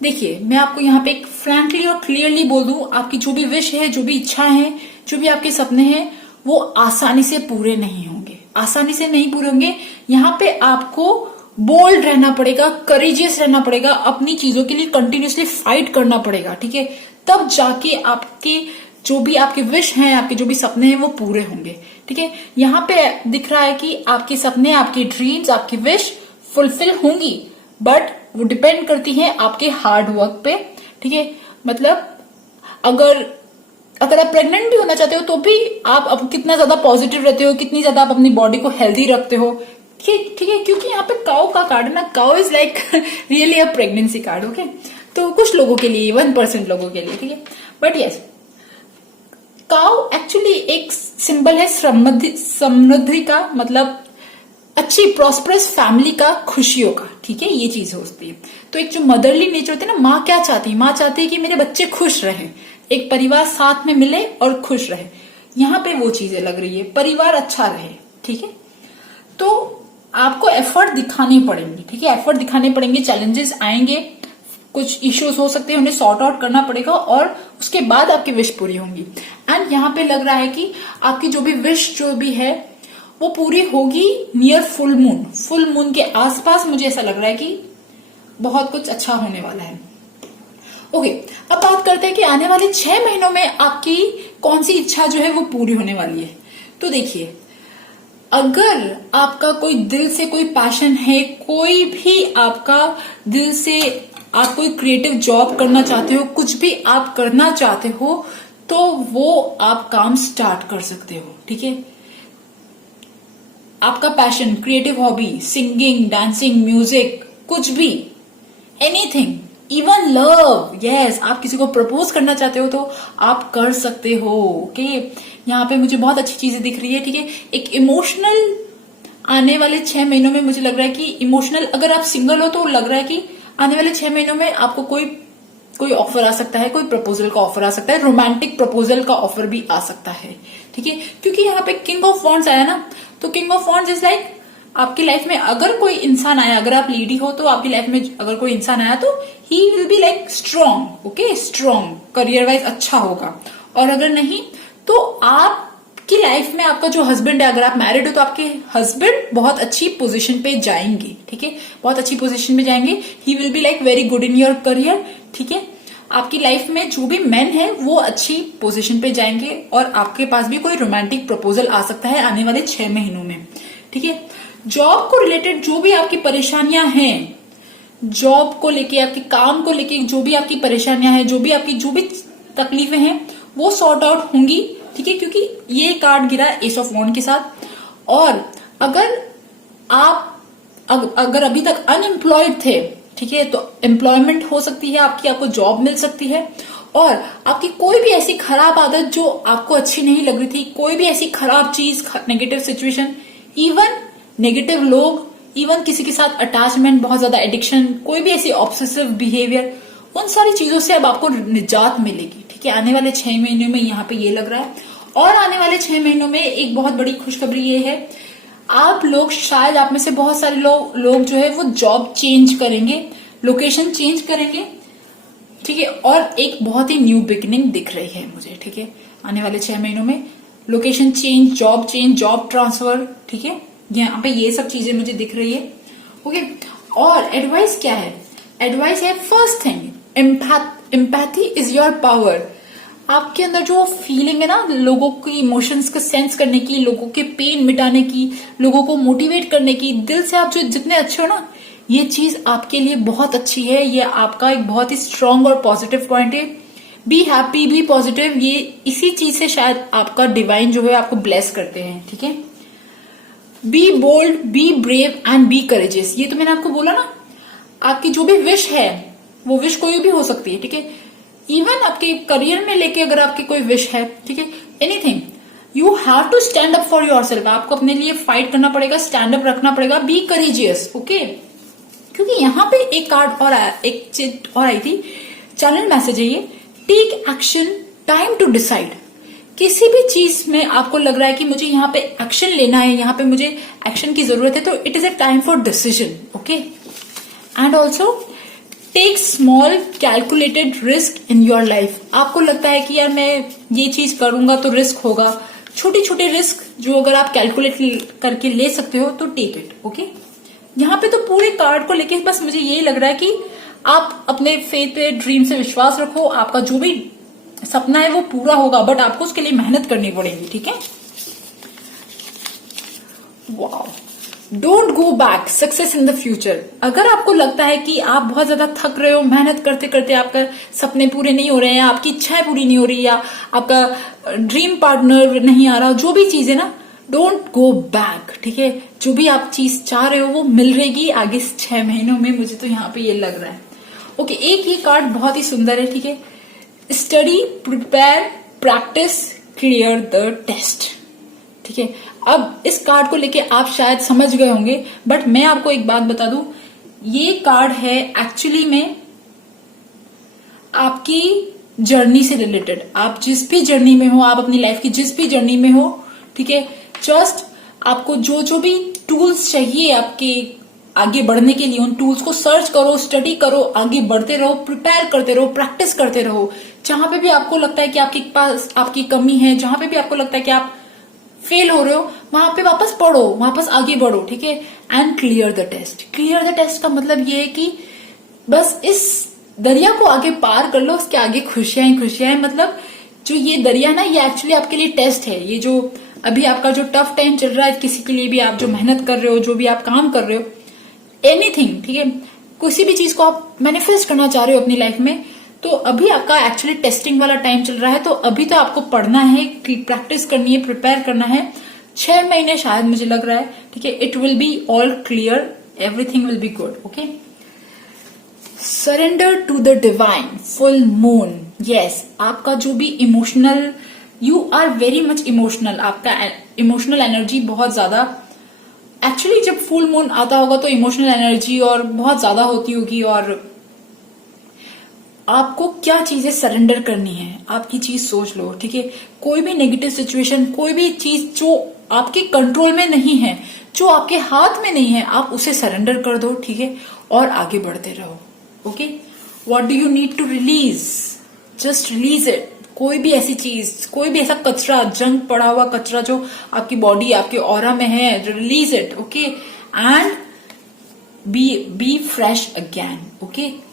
देखिए, मैं आपको यहाँ पे एक फ्रैंकली और क्लियरली बोल दूं, आपकी जो भी विश है, जो भी इच्छाएं हैं, जो भी आपके सपने हैं, वो आसानी से पूरे नहीं होंगे, आसानी से नहीं पूरे होंगे। यहाँ पे आपको बोल्ड रहना पड़ेगा, करेजियस रहना पड़ेगा, अपनी चीजों के लिए कंटिन्यूसली फाइट करना पड़ेगा, ठीक है। तब जाके आपके जो भी आपके विश हैं, आपके जो भी सपने हैं, वो पूरे होंगे, ठीक है। यहाँ पे दिख रहा है कि आपके सपने, आपके ड्रीम्स, आपकी विश फुलफिल होंगी, बट वो डिपेंड करती है आपके हार्ड वर्क पे, ठीक है। मतलब अगर आप प्रेग्नेंट भी होना चाहते हो तो भी आप अब कितना ज्यादा पॉजिटिव रहते हो, कितनी ज्यादा आप अपनी बॉडी को हेल्दी रखते हो, ठीक है। क्योंकि यहाँ पे काउ का कार्ड है ना, cow is like really a pregnancy card, okay. तो कुछ लोगों के लिए, 1% लोगों के लिए, ठीक है। बट यस, काउ एक्चुअली एक सिंबल है समृद्धि का, मतलब अच्छी प्रॉस्परस फैमिली का, खुशियों का, ठीक है। ये चीज होती है। तो एक जो मदरली नेचर होती है ना, माँ क्या चाहती है, माँ चाहती है कि मेरे बच्चे खुश रहे, एक परिवार साथ में मिले और खुश रहे। यहाँ पे वो चीजें लग रही है, परिवार अच्छा रहे, ठीक है। तो आपको एफर्ट दिखाने पड़ेंगे, ठीक है, एफर्ट दिखाने पड़ेंगे। चैलेंजेस आएंगे, कुछ इश्यूज हो सकते हैं, उन्हें सॉर्ट आउट करना पड़ेगा, और उसके बाद आपकी विश पूरी होंगी। एंड यहाँ पे लग रहा है कि आपकी जो भी विश जो भी है वो पूरी होगी नियर फुल मून के आसपास। मुझे ऐसा लग रहा है कि बहुत कुछ अच्छा होने वाला है, ओके। अब बात करते हैं कि आने वाले 6 महीनों में आपकी कौन सी इच्छा जो है वो पूरी होने वाली है। तो देखिए, अगर आपका कोई दिल से कोई पैशन है, कोई भी आपका दिल से, आप कोई क्रिएटिव जॉब करना चाहते हो, कुछ भी आप करना चाहते हो, तो वो आप काम स्टार्ट कर सकते हो, ठीक है। आपका passion, creative hobby, singing, dancing, music, कुछ भी, एनीथिंग, इवन लव, यस, आप किसी को प्रपोज करना चाहते हो तो आप कर सकते हो, ओके। यहाँ पे मुझे बहुत अच्छी चीजें दिख रही है, ठीक है। एक इमोशनल आने वाले 6 महीनों में मुझे लग रहा है कि इमोशनल, अगर आप सिंगल हो तो लग रहा है कि आने वाले 6 महीनों में आपको कोई ऑफर आ सकता है, कोई प्रपोजल का ऑफर आ सकता है, रोमांटिक प्रपोजल का ऑफर भी आ सकता है, ठीक है। क्योंकि यहाँ पे किंग ऑफ वॉन्ड्स आया ना, तो king of wands is like आपकी लाइफ में अगर कोई इंसान आया, अगर आप लेडी हो तो आपकी लाइफ में अगर कोई इंसान आया तो he will be like strong, okay, strong, career wise अच्छा होगा। और अगर नहीं तो आपकी लाइफ में आपका जो हस्बैंड है, अगर आप मैरिड हो तो आपके हस्बैंड बहुत अच्छी पोजीशन पे जाएंगे, ठीक है, बहुत अच्छी पोजीशन में जाएंगे। He will be like very good in your career, ठीक है। आपकी लाइफ में जो भी मैन है वो अच्छी पोजीशन पे जाएंगे, और आपके पास भी कोई रोमांटिक प्रपोजल आ सकता है आने वाले 6 महीनों में, ठीक है। जॉब को रिलेटेड जो भी आपकी परेशानियां हैं, जॉब को लेके, आपके काम को लेके जो भी आपकी परेशानियां हैं, जो भी तकलीफें हैं, वो सॉर्ट आउट होंगी, ठीक है। क्योंकि ये कार्ड गिरा एस ऑफ वॉन्ड के साथ, और अगर अभी तक अनएम्प्लॉयड थे, ठीक है, तो एम्प्लॉयमेंट हो सकती है आपको जॉब मिल सकती है। और आपकी कोई भी ऐसी खराब आदत जो आपको अच्छी नहीं लग रही थी, कोई भी ऐसी खराब चीज, नेगेटिव सिचुएशन, इवन नेगेटिव लोग, इवन किसी के साथ अटैचमेंट, बहुत ज्यादा एडिक्शन, कोई भी ऐसी ऑब्सेसिव बिहेवियर, उन सारी चीजों से अब आपको निजात मिलेगी। ठीक है, आने वाले 6 महीनों में यहाँ पे ये लग रहा है। और आने वाले 6 महीनों में एक बहुत बड़ी खुशखबरी ये है, आप लोग शायद, आप में से बहुत सारे लोग जो है वो जॉब चेंज करेंगे, लोकेशन चेंज करेंगे। ठीक है, और एक बहुत ही न्यू बिगिनिंग दिख रही है मुझे। ठीक है, आने वाले 6 महीनों में लोकेशन चेंज, जॉब ट्रांसफर। ठीक है, यहाँ पे ये सब चीजें मुझे दिख रही है। ओके, और एडवाइस क्या है? एडवाइस है, first thing, empathy is your power. आपके अंदर जो फीलिंग है ना, लोगों की इमोशंस को सेंस करने की, लोगों के पेन मिटाने की, लोगों को मोटिवेट करने की, दिल से आप जो जितने अच्छे हो ना, ये चीज आपके लिए बहुत अच्छी है। ये आपका एक बहुत ही स्ट्रांग और पॉजिटिव पॉइंट है। बी हैप्पी, बी पॉजिटिव, ये इसी चीज से शायद आपका डिवाइन जो है आपको ब्लेस करते हैं। ठीक है, be bold, be brave and be courageous. ये तो मैंने आपको बोला ना, आपकी जो भी विश है वो विश कोई भी हो सकती है। ठीक है, इवन आपके करियर में लेके अगर आपकी कोई विश है, ठीक है, anything, you have to stand up for your self. आपको अपने लिए फाइट करना पड़ेगा, स्टैंड अप रखना पड़ेगा, बी करेजियस। ओके, क्योंकि यहाँ पे एक कार्ड और आया, एक चीज और आई थी, चैनल मैसेज है ये, take action, time to decide. किसी भी चीज में आपको लग रहा है कि मुझे यहाँ पे एक्शन लेना है, यहाँ पे मुझे एक्शन की जरूरत है, तो it is a time for decision. Okay, and also take small calculated risk in your life. आपको लगता है कि यार मैं ये चीज करूंगा तो रिस्क होगा, छोटे छोटे रिस्क जो अगर आप कैलकुलेट करके ले सकते हो तो टेक इट। ओके, यहाँ पे तो पूरे कार्ड को लेके बस मुझे यही लग रहा है कि आप अपने फेथ पे, ड्रीम से विश्वास रखो, आपका जो भी सपना है वो पूरा होगा, बट आपको उसके लिए मेहनत करनी पड़ेगी। ठीक है, wow, don't go back, success in the future. अगर आपको लगता है कि आप बहुत ज्यादा थक रहे हो, मेहनत करते करते आपका सपने पूरे नहीं हो रहे हैं, आपकी इच्छाएं पूरी नहीं हो रही, या आपका ड्रीम पार्टनर नहीं आ रहा, जो भी चीज है ना, डोंट गो बैक। ठीक है, जो भी आप चीज चाह रहे हो वो मिल रहेगी आगे 6 महीनों में, मुझे तो यहाँ पे ये लग रहा है। ओके, एक ही कार्ड बहुत ही सुंदर है। ठीक है, study, prepare, practice, clear the test. ठीक है, अब इस कार्ड को लेके आप शायद समझ गए होंगे, बट मैं आपको एक बात बता दूं, ये कार्ड है एक्चुअली में आपकी जर्नी से रिलेटेड। आप जिस भी जर्नी में हो, आप अपनी लाइफ की जिस भी जर्नी में हो, ठीक है, जस्ट आपको जो भी टूल्स चाहिए आपके आगे बढ़ने के लिए, उन टूल्स को सर्च करो, स्टडी करो, आगे बढ़ते रहो, प्रिपेयर करते रहो, प्रैक्टिस करते रहो। जहां पे भी आपको लगता है कि आपके पास आपकी कमी है, जहां पे भी आपको लगता है कि आप फेल हो रहे हो, वहां पे वापस पढ़ो, वापस आगे बढ़ो। ठीक है, and clear the test. Clear the test का मतलब ये है कि बस इस दरिया को आगे पार कर लो, उसके आगे खुशियां ही खुशियां हैं। मतलब जो ये दरिया ना, ये एक्चुअली आपके लिए टेस्ट है। ये जो अभी आपका जो टफ टाइम चल रहा है, किसी के लिए भी, आप जो मेहनत कर रहे हो, जो भी आप काम कर रहे हो, एनीथिंग, ठीक है, किसी भी चीज को आप मैनिफेस्ट करना चाह रहे हो अपनी लाइफ में, तो अभी आपका एक्चुअली टेस्टिंग वाला टाइम चल रहा है। तो अभी तो आपको पढ़ना है, प्रैक्टिस करनी है, प्रिपेयर करना है। 6 महीने शायद मुझे लग रहा है। ठीक है, it will be all clear, everything will be good. Okay, surrender to the divine, full moon. Yes, आपका जो भी emotional, you are very much emotional, आपका इमोशनल एनर्जी बहुत ज्यादा, एक्चुअली जब फुल मून आता होगा तो इमोशनल एनर्जी और बहुत ज्यादा होती होगी। और आपको क्या चीजें सरेंडर करनी है, आपकी चीज सोच लो। ठीक है, कोई भी नेगेटिव सिचुएशन, कोई भी चीज जो आपके कंट्रोल में नहीं है, जो आपके हाथ में नहीं है, आप उसे सरेंडर कर दो। ठीक है, और आगे बढ़ते रहो। Okay, what do you need to release, just release it. कोई भी ऐसी चीज, कोई भी ऐसा कचरा, जंग पड़ा हुआ कचरा जो आपकी बॉडी, आपके ऑरा में है, release it. Okay, and be fresh again. Okay,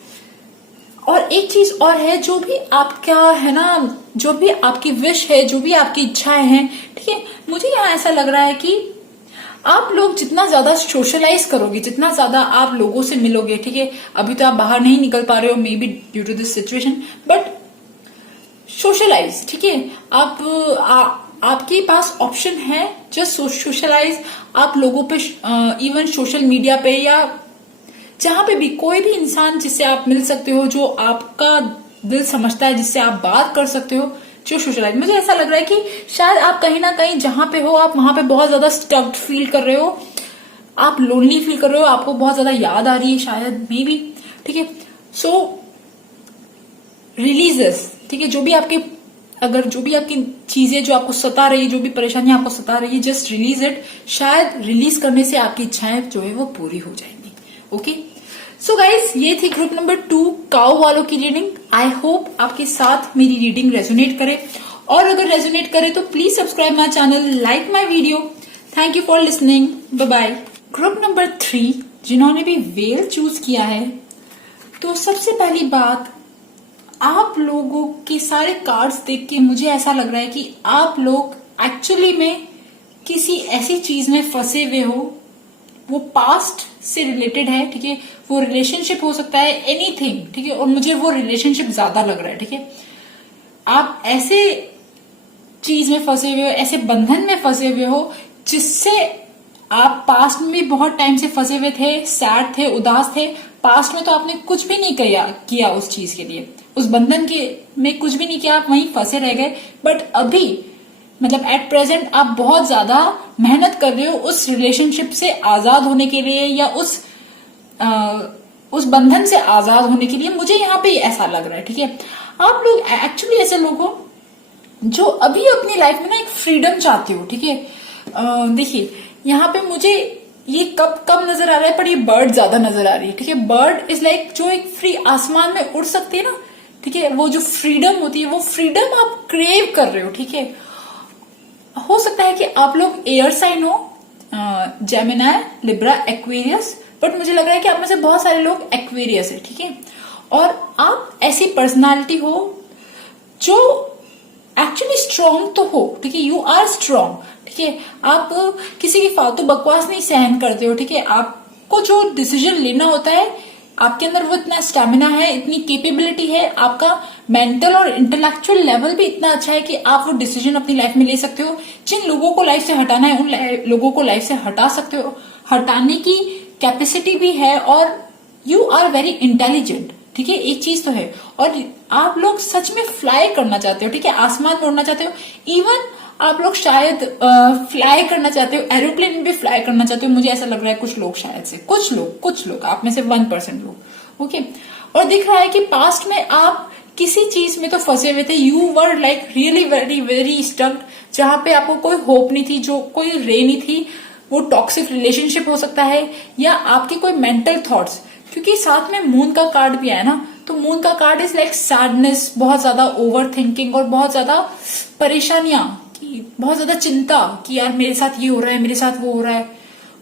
और एक चीज और है, जो भी आपका है ना, जो भी आपकी विश है, जो भी आपकी इच्छाएं हैं, ठीक है, मुझे यहाँ ऐसा लग रहा है कि आप लोग जितना ज्यादा सोशलाइज करोगे, जितना ज्यादा आप लोगों से मिलोगे, ठीक है, अभी तो आप बाहर नहीं निकल पा रहे हो, maybe due to this situation, but socialise. ठीक है, आप आपके पास ऑप्शन है जस्ट सोशलाइज। आप लोगों पे इवन सोशल मीडिया पे या जहां पे भी कोई भी इंसान जिससे आप मिल सकते हो, जो आपका दिल समझता है, जिससे आप बात कर सकते हो, जो सोशलाइज। मुझे ऐसा लग रहा है कि शायद आप कहीं ना कहीं जहां पे हो आप वहां पे बहुत ज्यादा स्टक्ड फील कर रहे हो, आप लोनली फील कर रहे हो, आपको बहुत ज्यादा याद आ रही है शायद, मे बी। ठीक है, सो रिलीजेस, ठीक है, जो भी आपकी चीजें जो आपको सता रही है, जो भी परेशानियां आपको सता रही है, जस्ट रिलीज इट। शायद रिलीज करने से आपकी इच्छाएं जो है वो पूरी हो जाएंगी। ओके, सो गाइज, ये थी ग्रुप नंबर 2 काऊ वालों की रीडिंग। आई होप आपके साथ मेरी रीडिंग रेजोनेट करे, और अगर रेजोनेट करे तो please subscribe my channel, like my video. Thank you for listening, bye bye. Group number 3 जिन्होंने भी वेल चूज किया है, तो सबसे पहली बात, आप लोगों के सारे कार्ड्स देख के मुझे ऐसा लग रहा है कि आप लोग एक्चुअली में किसी ऐसी चीज में फंसे हुए हो, वो पास्ट से रिलेटेड है। ठीक है, वो रिलेशनशिप हो सकता है, एनीथिंग। ठीक है, और मुझे वो रिलेशनशिप ज्यादा लग रहा है। ठीक है, आप ऐसे चीज में फंसे हुए हो, ऐसे बंधन में फंसे हुए हो जिससे आप पास्ट में भी बहुत टाइम से फंसे हुए थे, सैड थे, उदास थे। पास्ट में तो आपने कुछ भी नहीं किया उस चीज के लिए, उस बंधन के में कुछ भी नहीं किया, आप वहीं फंसे रह गए। बट अभी मतलब एट प्रेजेंट आप बहुत ज्यादा मेहनत कर रहे हो उस रिलेशनशिप से आजाद होने के लिए, या उस बंधन से आजाद होने के लिए। मुझे यहाँ पे ऐसा लग रहा है। ठीक है, आप लोग एक्चुअली ऐसे लोग हो जो अभी अपनी लाइफ में ना एक फ्रीडम चाहते हो। ठीक है, देखिए यहाँ पे मुझे ये कब नजर आ रहा है, पर ये बर्ड ज्यादा नजर आ रही है। ठीक है, बर्ड इज लाइक जो एक फ्री आसमान में उड़ सकती है ना। ठीक है, वो जो फ्रीडम होती है, वो फ्रीडम आप क्रेव कर रहे हो। ठीक है, हो सकता है कि आप लोग एयर साइन हो, जेमिनाई, लिब्रा, एक्वेरियस, बट मुझे लग रहा है कि आप में से बहुत सारे लोग एक्वेरियस है। ठीक है, और आप ऐसी पर्सनालिटी हो जो एक्चुअली स्ट्रांग तो हो। ठीक है, यू आर स्ट्रांग। ठीक है, आप किसी की फालतू बकवास नहीं सहन करते हो। ठीक है, आपको जो डिसीजन लेना होता है, आपके अंदर वो इतना स्टेमिना है, इतनी कैपेबिलिटी है, आपका मेंटल और इंटेलेक्चुअल लेवल भी इतना अच्छा है कि आप वो डिसीजन अपनी लाइफ में ले सकते हो। जिन लोगों को लाइफ से हटाना है उन लोगों को लाइफ से हटा सकते हो, हटाने की कैपेसिटी भी है, और यू आर वेरी इंटेलिजेंट। ठीक है, एक चीज तो है, और आप लोग सच में फ्लाई करना चाहते हो। ठीक है, आसमान में उड़ना चाहते हो, इवन आप लोग शायद फ्लाई करना चाहते हो, एरोप्लेन में भी फ्लाई करना चाहते हो। मुझे ऐसा लग रहा है कुछ लोग, शायद से कुछ लोग आप में से 1% लोग। ओके, और दिख रहा है कि पास्ट में आप किसी चीज में तो फंसे हुए थे, you were like really very very स्टक्ड, जहां पे आपको कोई होप नहीं थी, जो कोई रे नहीं थी। वो टॉक्सिक रिलेशनशिप हो सकता है, या आपके कोई मेंटल थॉट्स, क्योंकि साथ में मून का कार्ड भी आया ना, तो मून का कार्ड इज लाइक सैडनेस, बहुत ज्यादा ओवर थिंकिंग, और बहुत ज्यादा परेशानियां, बहुत ज्यादा चिंता कि यार मेरे साथ ये हो रहा है, मेरे साथ वो हो रहा है।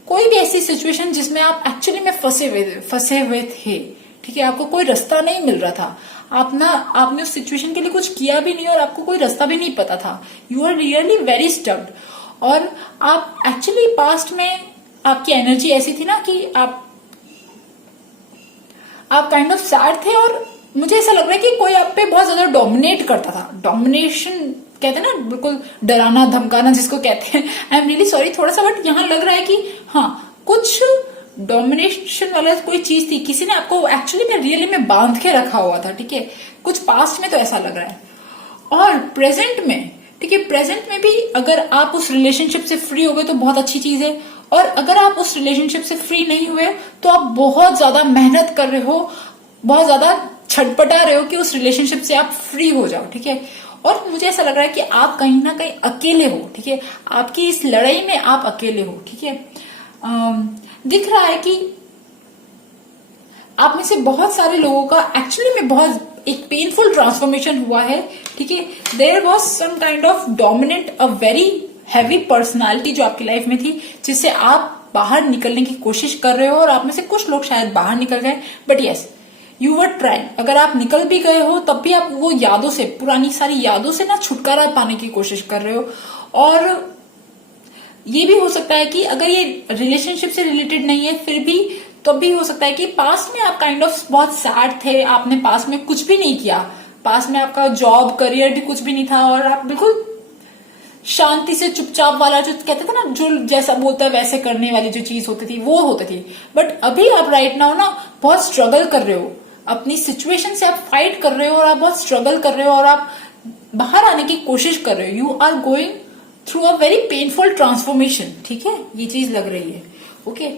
कोई भी ऐसी सिचुएशन जिसमें आप एक्चुअली में फंसे हुए थे। ठीक है, आपको कोई रास्ता नहीं मिल रहा था, आपने उस सिचुएशन के लिए कुछ किया भी नहीं, और आपको कोई रास्ता भी नहीं पता था। You are really very stucked, और आप एक्चुअली पास्ट में आपकी एनर्जी ऐसी थी ना कि आप काइंड ऑफ सैड थे, और मुझे ऐसा लग रहा है कि कोई आप पे बहुत ज्यादा डोमिनेट करता था। डोमिनेशन कहते हैं ना, बिल्कुल डराना धमकाना जिसको कहते हैं। आई एम रियली सॉरी थोड़ा सा, बट यहाँ लग रहा है कि हाँ, कुछ डोमिनेशन वाला कोई चीज थी, किसी ने आपको एक्चुअली में रियली में बांध के रखा हुआ था। ठीक है, कुछ पास्ट में तो ऐसा लग रहा है, और प्रेजेंट में, ठीक है, प्रेजेंट में भी अगर आप उस रिलेशनशिप से फ्री हो गए तो बहुत अच्छी चीज है, और अगर आप उस रिलेशनशिप से फ्री नहीं हुए तो आप बहुत ज्यादा मेहनत कर रहे हो, बहुत ज्यादा छटपटा रहे हो कि उस रिलेशनशिप से आप फ्री हो जाओ। ठीक है, और मुझे ऐसा लग रहा है कि आप कहीं ना कहीं अकेले हो। ठीक है, आपकी इस लड़ाई में आप अकेले हो। ठीक है, दिख रहा है कि आप में से बहुत सारे लोगों का एक्चुअली में बहुत एक पेनफुल ट्रांसफॉर्मेशन हुआ है। ठीक है, there was some kind of dominant, a very heavy personality जो आपकी लाइफ में थी, जिससे आप बाहर निकलने की कोशिश कर रहे हो, और आप में से कुछ लोग शायद बाहर निकल गए, but yes you were trying. अगर आप निकल भी गए हो तब भी आप वो यादों से, पुरानी सारी यादों से ना छुटकारा पाने की कोशिश कर रहे हो। और ये भी हो सकता है कि अगर ये रिलेशनशिप से रिलेटेड नहीं है, फिर भी तो भी हो सकता है कि पास्ट में आप काइंड ऑफ बहुत सैड थे, आपने पास्ट में कुछ भी नहीं किया, पास्ट में आपका जॉब करियर भी कुछ भी नहीं था, और आप बिल्कुल शांति से चुपचाप वाला जो कहते थे ना, जो जैसा बोलता है वैसे करने वाली जो चीज होती थी वो होती थी। बट अभी आप राइट नाउ ना बहुत स्ट्रगल कर रहे हो, अपनी सिचुएशन से आप फाइट कर रहे हो और आप बहुत स्ट्रगल कर रहे हो और आप बाहर आने की कोशिश कर रहे हो। You are going through a very painful transformation, ठीक है, ये चीज लग रही है। ओके,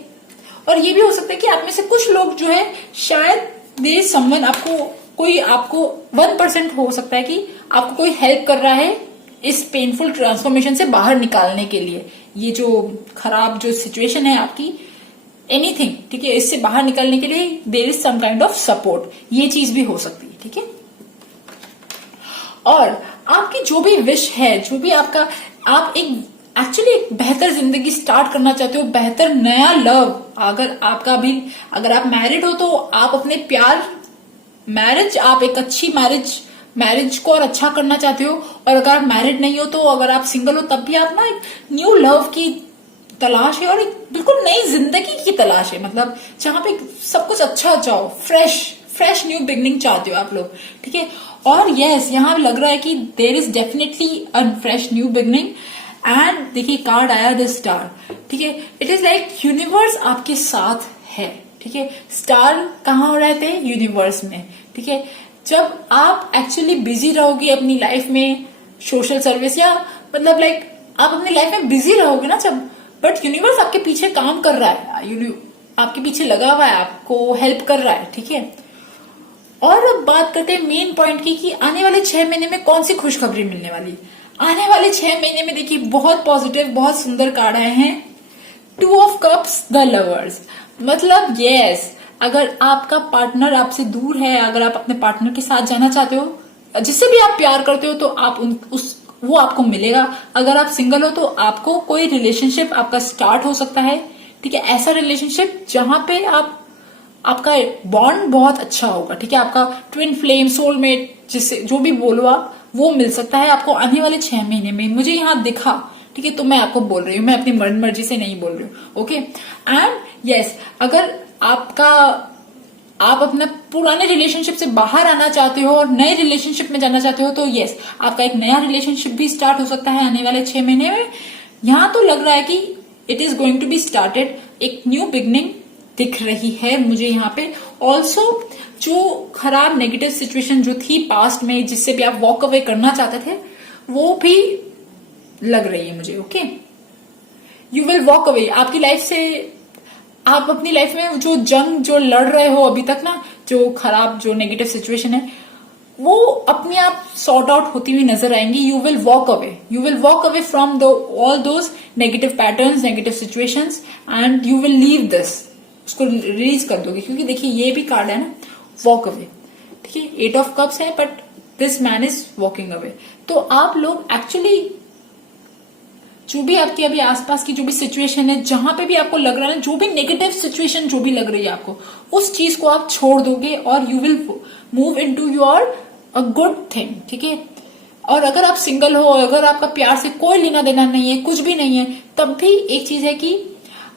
और ये भी हो सकता है कि आप में से कुछ लोग जो है शायद दे समवन आपको 1% हो सकता है कि आपको कोई हेल्प कर रहा है इस पेनफुल ट्रांसफॉर्मेशन से बाहर निकालने के लिए। ये जो खराब जो सिचुएशन है आपकी, एनीथिंग, ठीक है, इससे बाहर निकलने के लिए there is some kind of support, ये चीज भी हो सकती है, ठीक है। और आपकी जो भी विश है, जो भी आपका, आप एक्चुअली एक बेहतर जिंदगी स्टार्ट करना चाहते हो, बेहतर नया लव, अगर आप मैरिड हो तो आप अपने आप एक अच्छी मैरिज को और अच्छा करना चाहते हो, और अगर आप मैरिड नहीं हो तो अगर आप सिंगल हो तब भी आप ना एक न्यू लव की तलाश है और एक बिल्कुल नई जिंदगी की तलाश है, मतलब जहां पे सब कुछ अच्छा चाहो, फ्रेश न्यू बिगनिंग चाहते हो आप लोग, ठीक है। और यस, यहां लग रहा है कि there is definitely a fresh new beginning. And देखिए कार्ड आया द स्टार, ठीक है, इट इज लाइक यूनिवर्स आपके साथ है, ठीक है। स्टार कहाँ रहते हैं? यूनिवर्स में, ठीक है। जब आप एक्चुअली बिजी रहोगे अपनी लाइफ में, सोशल सर्विस या मतलब लाइक आप अपनी लाइफ में बिजी रहोगे ना जब, बट यूनिवर्स आपके पीछे काम कर रहा है, आपके पीछे लगा हुआ है, आपको हेल्प कर रहा है, ठीक है। और अब बात करते हैं मेन पॉइंट की कि आने वाले 6 महीने में कौन सी खुशखबरी मिलने वाली। आने वाले 6 महीने में देखिए बहुत पॉजिटिव, बहुत सुंदर कार्ड आए हैं। 2 ऑफ कप्स, द लवर्स, मतलब यस, अगर आपका पार्टनर आपसे दूर है, अगर आप अपने पार्टनर के साथ जाना चाहते हो, जिससे भी आप प्यार करते हो, तो आप वो आपको मिलेगा। अगर आप सिंगल हो तो आपको कोई रिलेशनशिप आपका स्टार्ट हो सकता है, ठीक है, ऐसा रिलेशनशिप जहां पे आपका बॉन्ड बहुत अच्छा होगा, ठीक है, आपका ट्विन फ्लेम, सोलमेट, जिससे जो भी बोलो आप, वो मिल सकता है आपको आने वाले 6 महीने में, मुझे यहाँ दिखा, ठीक है। तो मैं आपको बोल रही हूँ, मैं अपनी मन मर्जी से नहीं बोल रही हूँ, ओके। एंड यस, अगर आप अपने पुराने रिलेशनशिप से बाहर आना चाहते हो और नए रिलेशनशिप में जाना चाहते हो, तो यस, आपका एक नया रिलेशनशिप भी स्टार्ट हो सकता है आने वाले 6 महीने में। यहां तो लग रहा है कि it is going to be started, एक न्यू बिगनिंग दिख रही है मुझे यहाँ पे। ऑल्सो जो खराब नेगेटिव सिचुएशन जो थी पास्ट में, जिससे भी आप वॉक अवे करना चाहते थे, वो भी लग रही है मुझे, okay. You will walk away आपकी लाइफ से। आप अपनी लाइफ में जो लड़ रहे हो अभी तक ना, जो खराब जो नेगेटिव सिचुएशन है, वो अपने आप सॉर्ट आउट होती हुई नजर आएंगी। You will walk away from all those negative patterns, negative situations, and you will leave this, उसको रिलीज कर दोगे, क्योंकि देखिए ये भी कार्ड है ना, वॉक अवे, ठीक है। 8 ऑफ कप्स है, but this man is walking away. तो आप लोग एक्चुअली जो भी आपके अभी आसपास की जो भी सिचुएशन है, जहां पे भी आपको लग रहा है, जो भी नेगेटिव सिचुएशन जो भी लग रही है आपको, उस चीज को आप छोड़ दोगे और you will move into your a good thing, ठीक है। और अगर आप सिंगल हो, अगर आपका प्यार से कोई लेना देना नहीं है, कुछ भी नहीं है, तब भी एक चीज है कि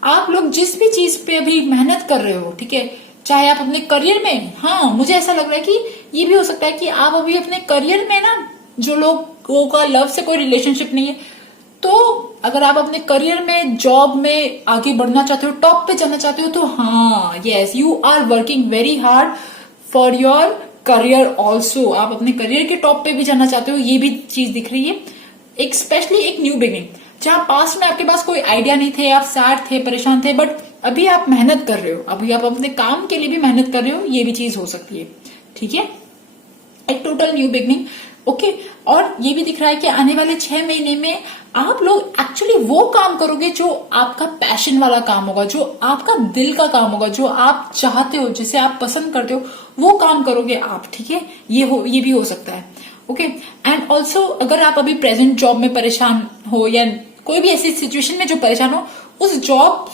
आप लोग जिस भी चीज पे अभी मेहनत कर रहे हो, ठीक है, चाहे आप अपने करियर में, हाँ मुझे ऐसा लग रहा है कि ये भी हो सकता है कि आप अभी अपने करियर में ना, जो लोगों का लव से कोई रिलेशनशिप नहीं है, तो अगर आप अपने करियर में, जॉब में आगे बढ़ना चाहते हो, टॉप पे जाना चाहते हो, तो हाँ yes, you are working very hard for your career also. आप अपने करियर के टॉप पे भी जाना चाहते हो, ये भी चीज दिख रही है। एक स्पेशली एक न्यू बिगिनिंग, जहां पास्ट में आपके पास कोई आइडिया नहीं थे, आप सैड थे, परेशान थे, बट अभी आप मेहनत कर रहे हो, अभी आप अपने काम के लिए भी मेहनत कर रहे हो, ये भी चीज हो सकती है, ठीक है। एक टोटल न्यू बिगिनिंग, ओके। और ये भी दिख रहा है कि आने वाले 6 महीने में आप लोग एक्चुअली वो काम करोगे जो आपका पैशन वाला काम होगा, जो आपका दिल का काम होगा, जो आप चाहते हो, जिसे आप पसंद करते हो, वो काम करोगे आप, ठीक है। ये भी हो सकता है, ओके। एंड ऑल्सो अगर आप अभी प्रेजेंट जॉब में परेशान हो या कोई भी ऐसी सिचुएशन में जो परेशान हो, उस जॉब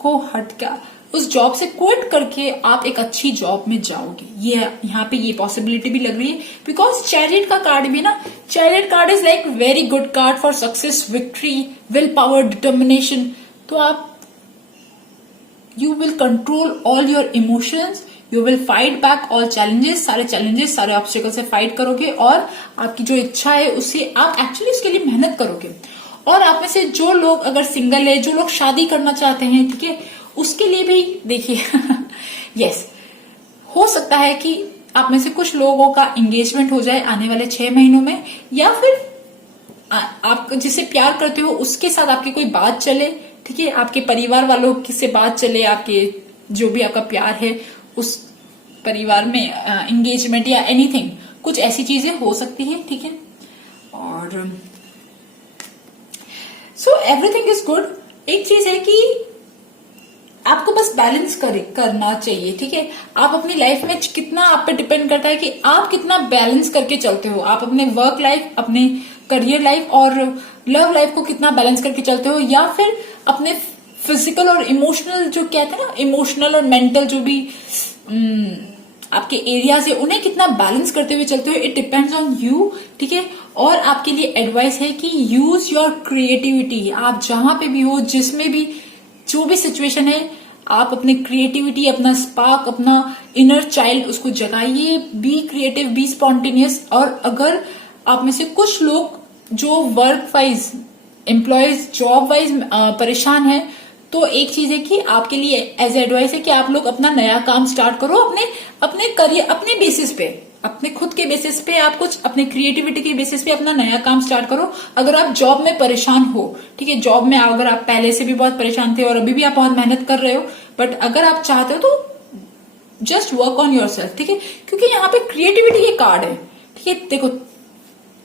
को हटकर, उस जॉब से क्विट करके आप एक अच्छी जॉब में जाओगे, ये यहाँ पे ये पॉसिबिलिटी भी लग रही है। बिकॉज चैरियट का कार्ड भी ना, chariot card is like very good card for success, victory, will power, determination. तो आप you will control all your emotions, you will fight back all challenges, सारे चैलेंजेस, सारे ऑब्स्टिकल से फाइट करोगे और आपकी जो इच्छा है उससे आप एक्चुअली उसके लिए मेहनत करोगे। और आप में से जो लोग अगर सिंगल है, जो लोग शादी करना चाहते हैं, ठीक है, उसके लिए भी देखिए यस हो सकता है कि आप में से कुछ लोगों का एंगेजमेंट हो जाए आने वाले 6 महीनों में, या फिर आप जिसे प्यार करते हो उसके साथ आपकी कोई बात चले, ठीक है, आपके परिवार वालों से बात चले, आपके जो भी आपका प्यार है उस परिवार में एंगेजमेंट या एनीथिंग, कुछ ऐसी चीजें हो सकती है, ठीक है। और सो एवरीथिंग इज गुड। एक चीज है कि आपको बस बैलेंस करना चाहिए, ठीक है। आप अपनी लाइफ में कितना, आप पे डिपेंड करता है कि आप कितना बैलेंस करके चलते हो। आप अपने वर्क लाइफ, अपने करियर लाइफ और लव लाइफ को कितना बैलेंस करके चलते हो, या फिर अपने फिजिकल और इमोशनल, जो कहते हैं ना, इमोशनल और मेंटल जो भी आपके एरियाज है उन्हें कितना बैलेंस करते हुए चलते हो। इट डिपेंड्स ऑन यू, ठीक है। और आपके लिए एडवाइस है कि यूज योर क्रिएटिविटी। आप जहां पे भी हो, जिसमें भी, जो भी सिचुएशन है, आप अपने क्रिएटिविटी, अपना स्पार्क, अपना इनर चाइल्ड उसको जगाइए। Be creative, be spontaneous. और अगर आप में से कुछ लोग जो work wise, employees, job wise परेशान है, तो एक चीज है कि आपके लिए एज एडवाइस है कि आप लोग अपना नया काम स्टार्ट करो, अपने करियर, अपने बेसिस पे, अपने खुद के बेसिस पे, आप कुछ अपने क्रिएटिविटी के बेसिस पे अपना नया काम स्टार्ट करो। अगर आप जॉब में परेशान हो, ठीक है, जॉब में अगर आप पहले से भी बहुत परेशान थे और अभी भी आप बहुत मेहनत कर रहे हो, बट अगर आप चाहते हो तो just work on your self, ठीक है। क्योंकि यहाँ पे क्रिएटिविटी के कार्ड है, ठीक है। देखो,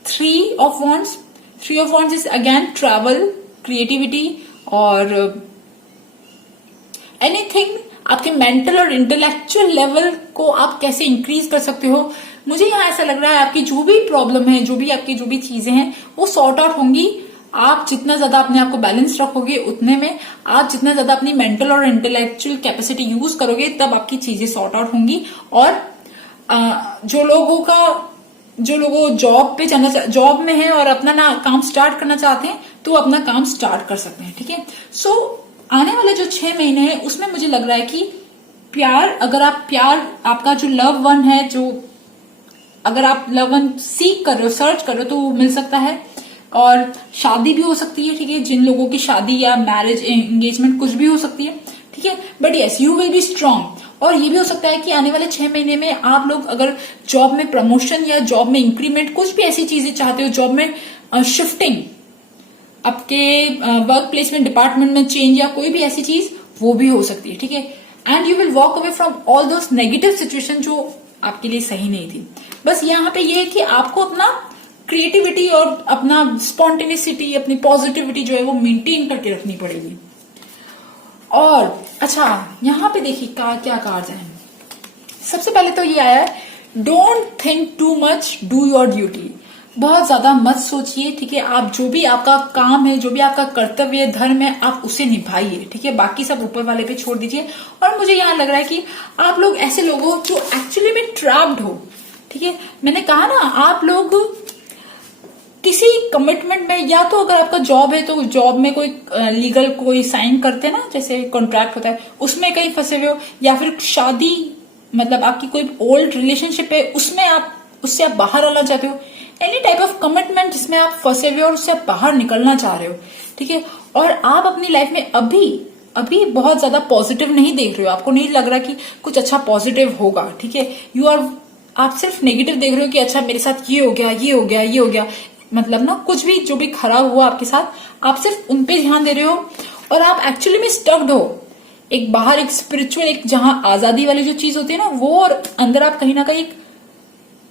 3 of Wands is again travel, creativity और एनीथिंग। आपके मेंटल और इंटेलेक्चुअल लेवल को आप कैसे इंक्रीज कर सकते हो। मुझे यहाँ ऐसा लग रहा है आपकी जो भी प्रॉब्लम है, आपकी जो भी चीजें हैं, वो सॉर्ट आउट होंगी। आप जितना ज्यादा अपने आप को बैलेंस रखोगे, उतने में आप जितना ज्यादा अपनी मेंटल और इंटेलेक्चुअल कैपेसिटी यूज करोगे, तब आपकी चीजें सॉर्ट आउट होंगी। और जो लोगों जॉब पे जाना, जॉब में है और अपना ना काम स्टार्ट करना चाहते हैं, तो अपना काम स्टार्ट कर सकते हैं, ठीक है। सो आने वाले जो 6 महीने हैं उसमें मुझे लग रहा है कि अगर आप आपका जो लव वन है, अगर आप लव वन सीख कर रहे हो, सर्च कर रहे हो, तो वो मिल सकता है। और शादी भी हो सकती है, ठीक है, जिन लोगों की शादी या मैरिज, एंगेजमेंट कुछ भी हो सकती है, ठीक है। But yes, you will be strong. और ये भी हो सकता है कि आने वाले 6 महीने में आप लोग अगर जॉब में प्रमोशन या जॉब में इंक्रीमेंट, कुछ भी ऐसी चीजें चाहते हो, जॉब में शिफ्टिंग, आपके वर्क प्लेस में, डिपार्टमेंट में चेंज या कोई भी ऐसी चीज, वो भी हो सकती है, ठीक है। And you will walk away from all those negative situation जो आपके लिए सही नहीं थी। बस यहाँ पे ये है कि आपको अपना क्रिएटिविटी और अपना स्पॉन्टेनिसिटी, अपनी पॉजिटिविटी जो है वो मेंटेन करके रखनी पड़ेगी। और अच्छा, यहाँ पे देखिए क्या कार्ड है। सबसे पहले तो ये आया है, don't think too much, do your duty. बहुत ज्यादा मत सोचिए, ठीक है। आप जो भी आपका काम है, जो भी आपका कर्तव्य, धर्म है, आप उसे निभाइए, ठीक है। बाकी सब ऊपर वाले पे छोड़ दीजिए। और मुझे यहाँ लग रहा है कि आप लोग ऐसे लोग हो जो एक्चुअली में ट्रैप्ड हो, ठीक है। मैंने कहा ना, आप लोग किसी कमिटमेंट में, या तो अगर आपका जॉब है तो जॉब में कोई लीगल कोई साइन करते हैं ना, जैसे कॉन्ट्रैक्ट होता है, उसमें कहीं फंसे हुए हो, या फिर शादी, मतलब आपकी कोई ओल्ड रिलेशनशिप है, उसमें उससे आप बाहर आना चाहते हो। एनी टाइप ऑफ कमिटमेंट जिसमें आप फंसे हुए हो और उससे आप बाहर निकलना चाह रहे हो, ठीक है। और आप अपनी लाइफ में अभी बहुत ज्यादा पॉजिटिव नहीं देख रहे हो, आपको नहीं लग रहा कि कुछ अच्छा पॉजिटिव होगा, ठीक है। आप सिर्फ नेगेटिव देख रहे हो कि अच्छा मेरे साथ ये हो गया, मतलब ना कुछ भी जो भी खराब हुआ आपके साथ, आप सिर्फ उन पे ध्यान दे रहे हो। और आप एक्चुअली में स्टक्ड हो एक बाहर, एक स्पिरिचुअल, एक जहां आजादी वाली जो चीज होती है ना वो, और अंदर आप कहीं ना कहीं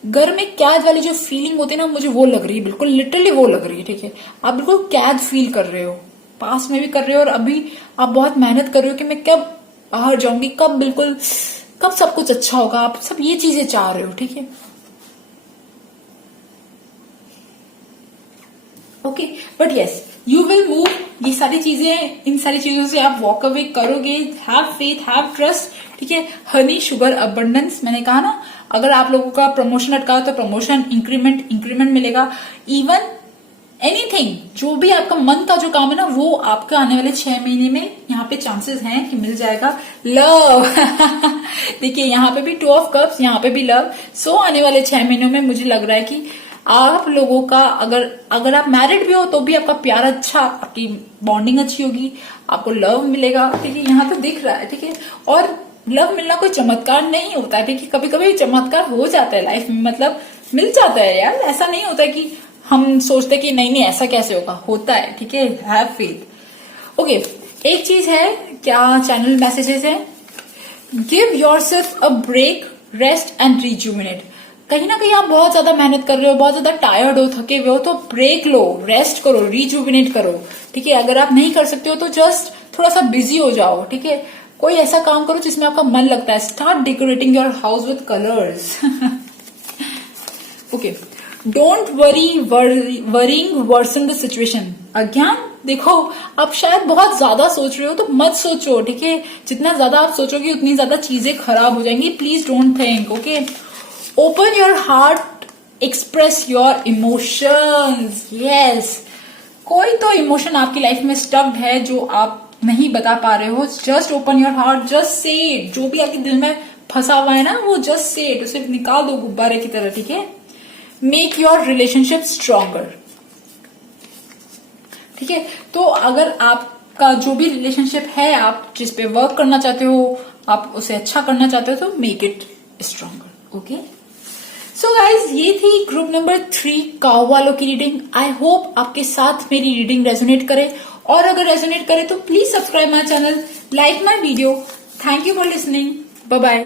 घर में कैद वाली जो फीलिंग होती है ना, मुझे वो लग रही है, बिल्कुल लिटरली वो लग रही है, ठीक है। आप बिल्कुल कैद फील कर रहे हो, पास में भी कर रहे हो, और अभी आप बहुत मेहनत कर रहे हो कि मैं कब बाहर जाऊंगी, कब सब कुछ अच्छा होगा, आप सब ये चीजें चाह रहे हो, ठीक है। Okay, but yes, you will move. ये सारी चीजें, इन सारी चीजों से आप वॉक अवे करोगे। हैव फेथ, हैव ट्रस्ट, ठीक है। हनी, शुगर, अबंडेंस, मैंने कहा ना, अगर आप लोगों का प्रमोशन अटका तो प्रमोशन, इंक्रीमेंट मिलेगा। इवन एनीथिंग, जो भी आपका मन का जो काम है ना, वो आपका आने वाले 6 महीने में यहाँ पे चांसेस हैं कि मिल जाएगा। लव देखिए यहाँ पे भी 2 ऑफ कप्स, यहाँ पे भी लव। सो आने वाले 6 महीनों में मुझे लग रहा है कि आप लोगों का अगर आप मैरिड भी हो तो भी आपका प्यार अच्छा, आपकी बॉन्डिंग अच्छी होगी, आपको लव मिलेगा। ठीक है, यहाँ पे दिख रहा है। ठीक है, और लव मिलना कोई चमत्कार नहीं होता है। ठीक है, कभी कभी चमत्कार हो जाता है लाइफ में, मतलब मिल जाता है यार, ऐसा नहीं होता है कि हम सोचते कि नहीं नहीं ऐसा कैसे होता है। ठीक है, हैव फेथ। ओके, एक चीज है, क्या चैनल मैसेजेस है, give yourself a break, rest and rejuvenate. कहीं ना कहीं आप बहुत ज्यादा मेहनत कर रहे हो, बहुत ज्यादा टायर्ड हो, थके हुए हो, तो ब्रेक लो, रेस्ट करो, रिजुविनेट करो। ठीक है, अगर आप नहीं कर सकते हो तो जस्ट थोड़ा सा बिजी हो जाओ। ठीक है, कोई ऐसा काम करो जिसमें आपका मन लगता है। Start decorating your house with colours. Okay, don't worrying worsen the situation. अज्ञान, देखो आप शायद बहुत ज्यादा सोच रहे हो तो मत सोचो। ठीक है, जितना ज्यादा आप सोचोगे उतनी ज्यादा चीजें खराब हो जाएंगी। Please don't think. Okay, open your heart, express your emotions. Yes, कोई तो इमोशन आपकी लाइफ में स्टक्ड है जो आप नहीं बता पा रहे हो। Just open your heart, just say it. जो भी आपके दिल में फंसा हुआ है ना, वो जस्ट से इट, उसे निकाल दो गुब्बारे की तरह। ठीक है, मेक योर रिलेशनशिप स्ट्रॉन्गर। ठीक है, तो अगर आपका जो भी रिलेशनशिप है, आप जिस पे वर्क करना चाहते हो, आप उसे अच्छा करना चाहते हो, तो make it stronger. Okay, so guys, ये थी ग्रुप नंबर 3 काऊ वालों की रीडिंग। आई होप आपके साथ मेरी रीडिंग रेजोनेट करे, और अगर रेजोनेट करे तो please subscribe my channel, like my video. Thank you for listening. Bye bye.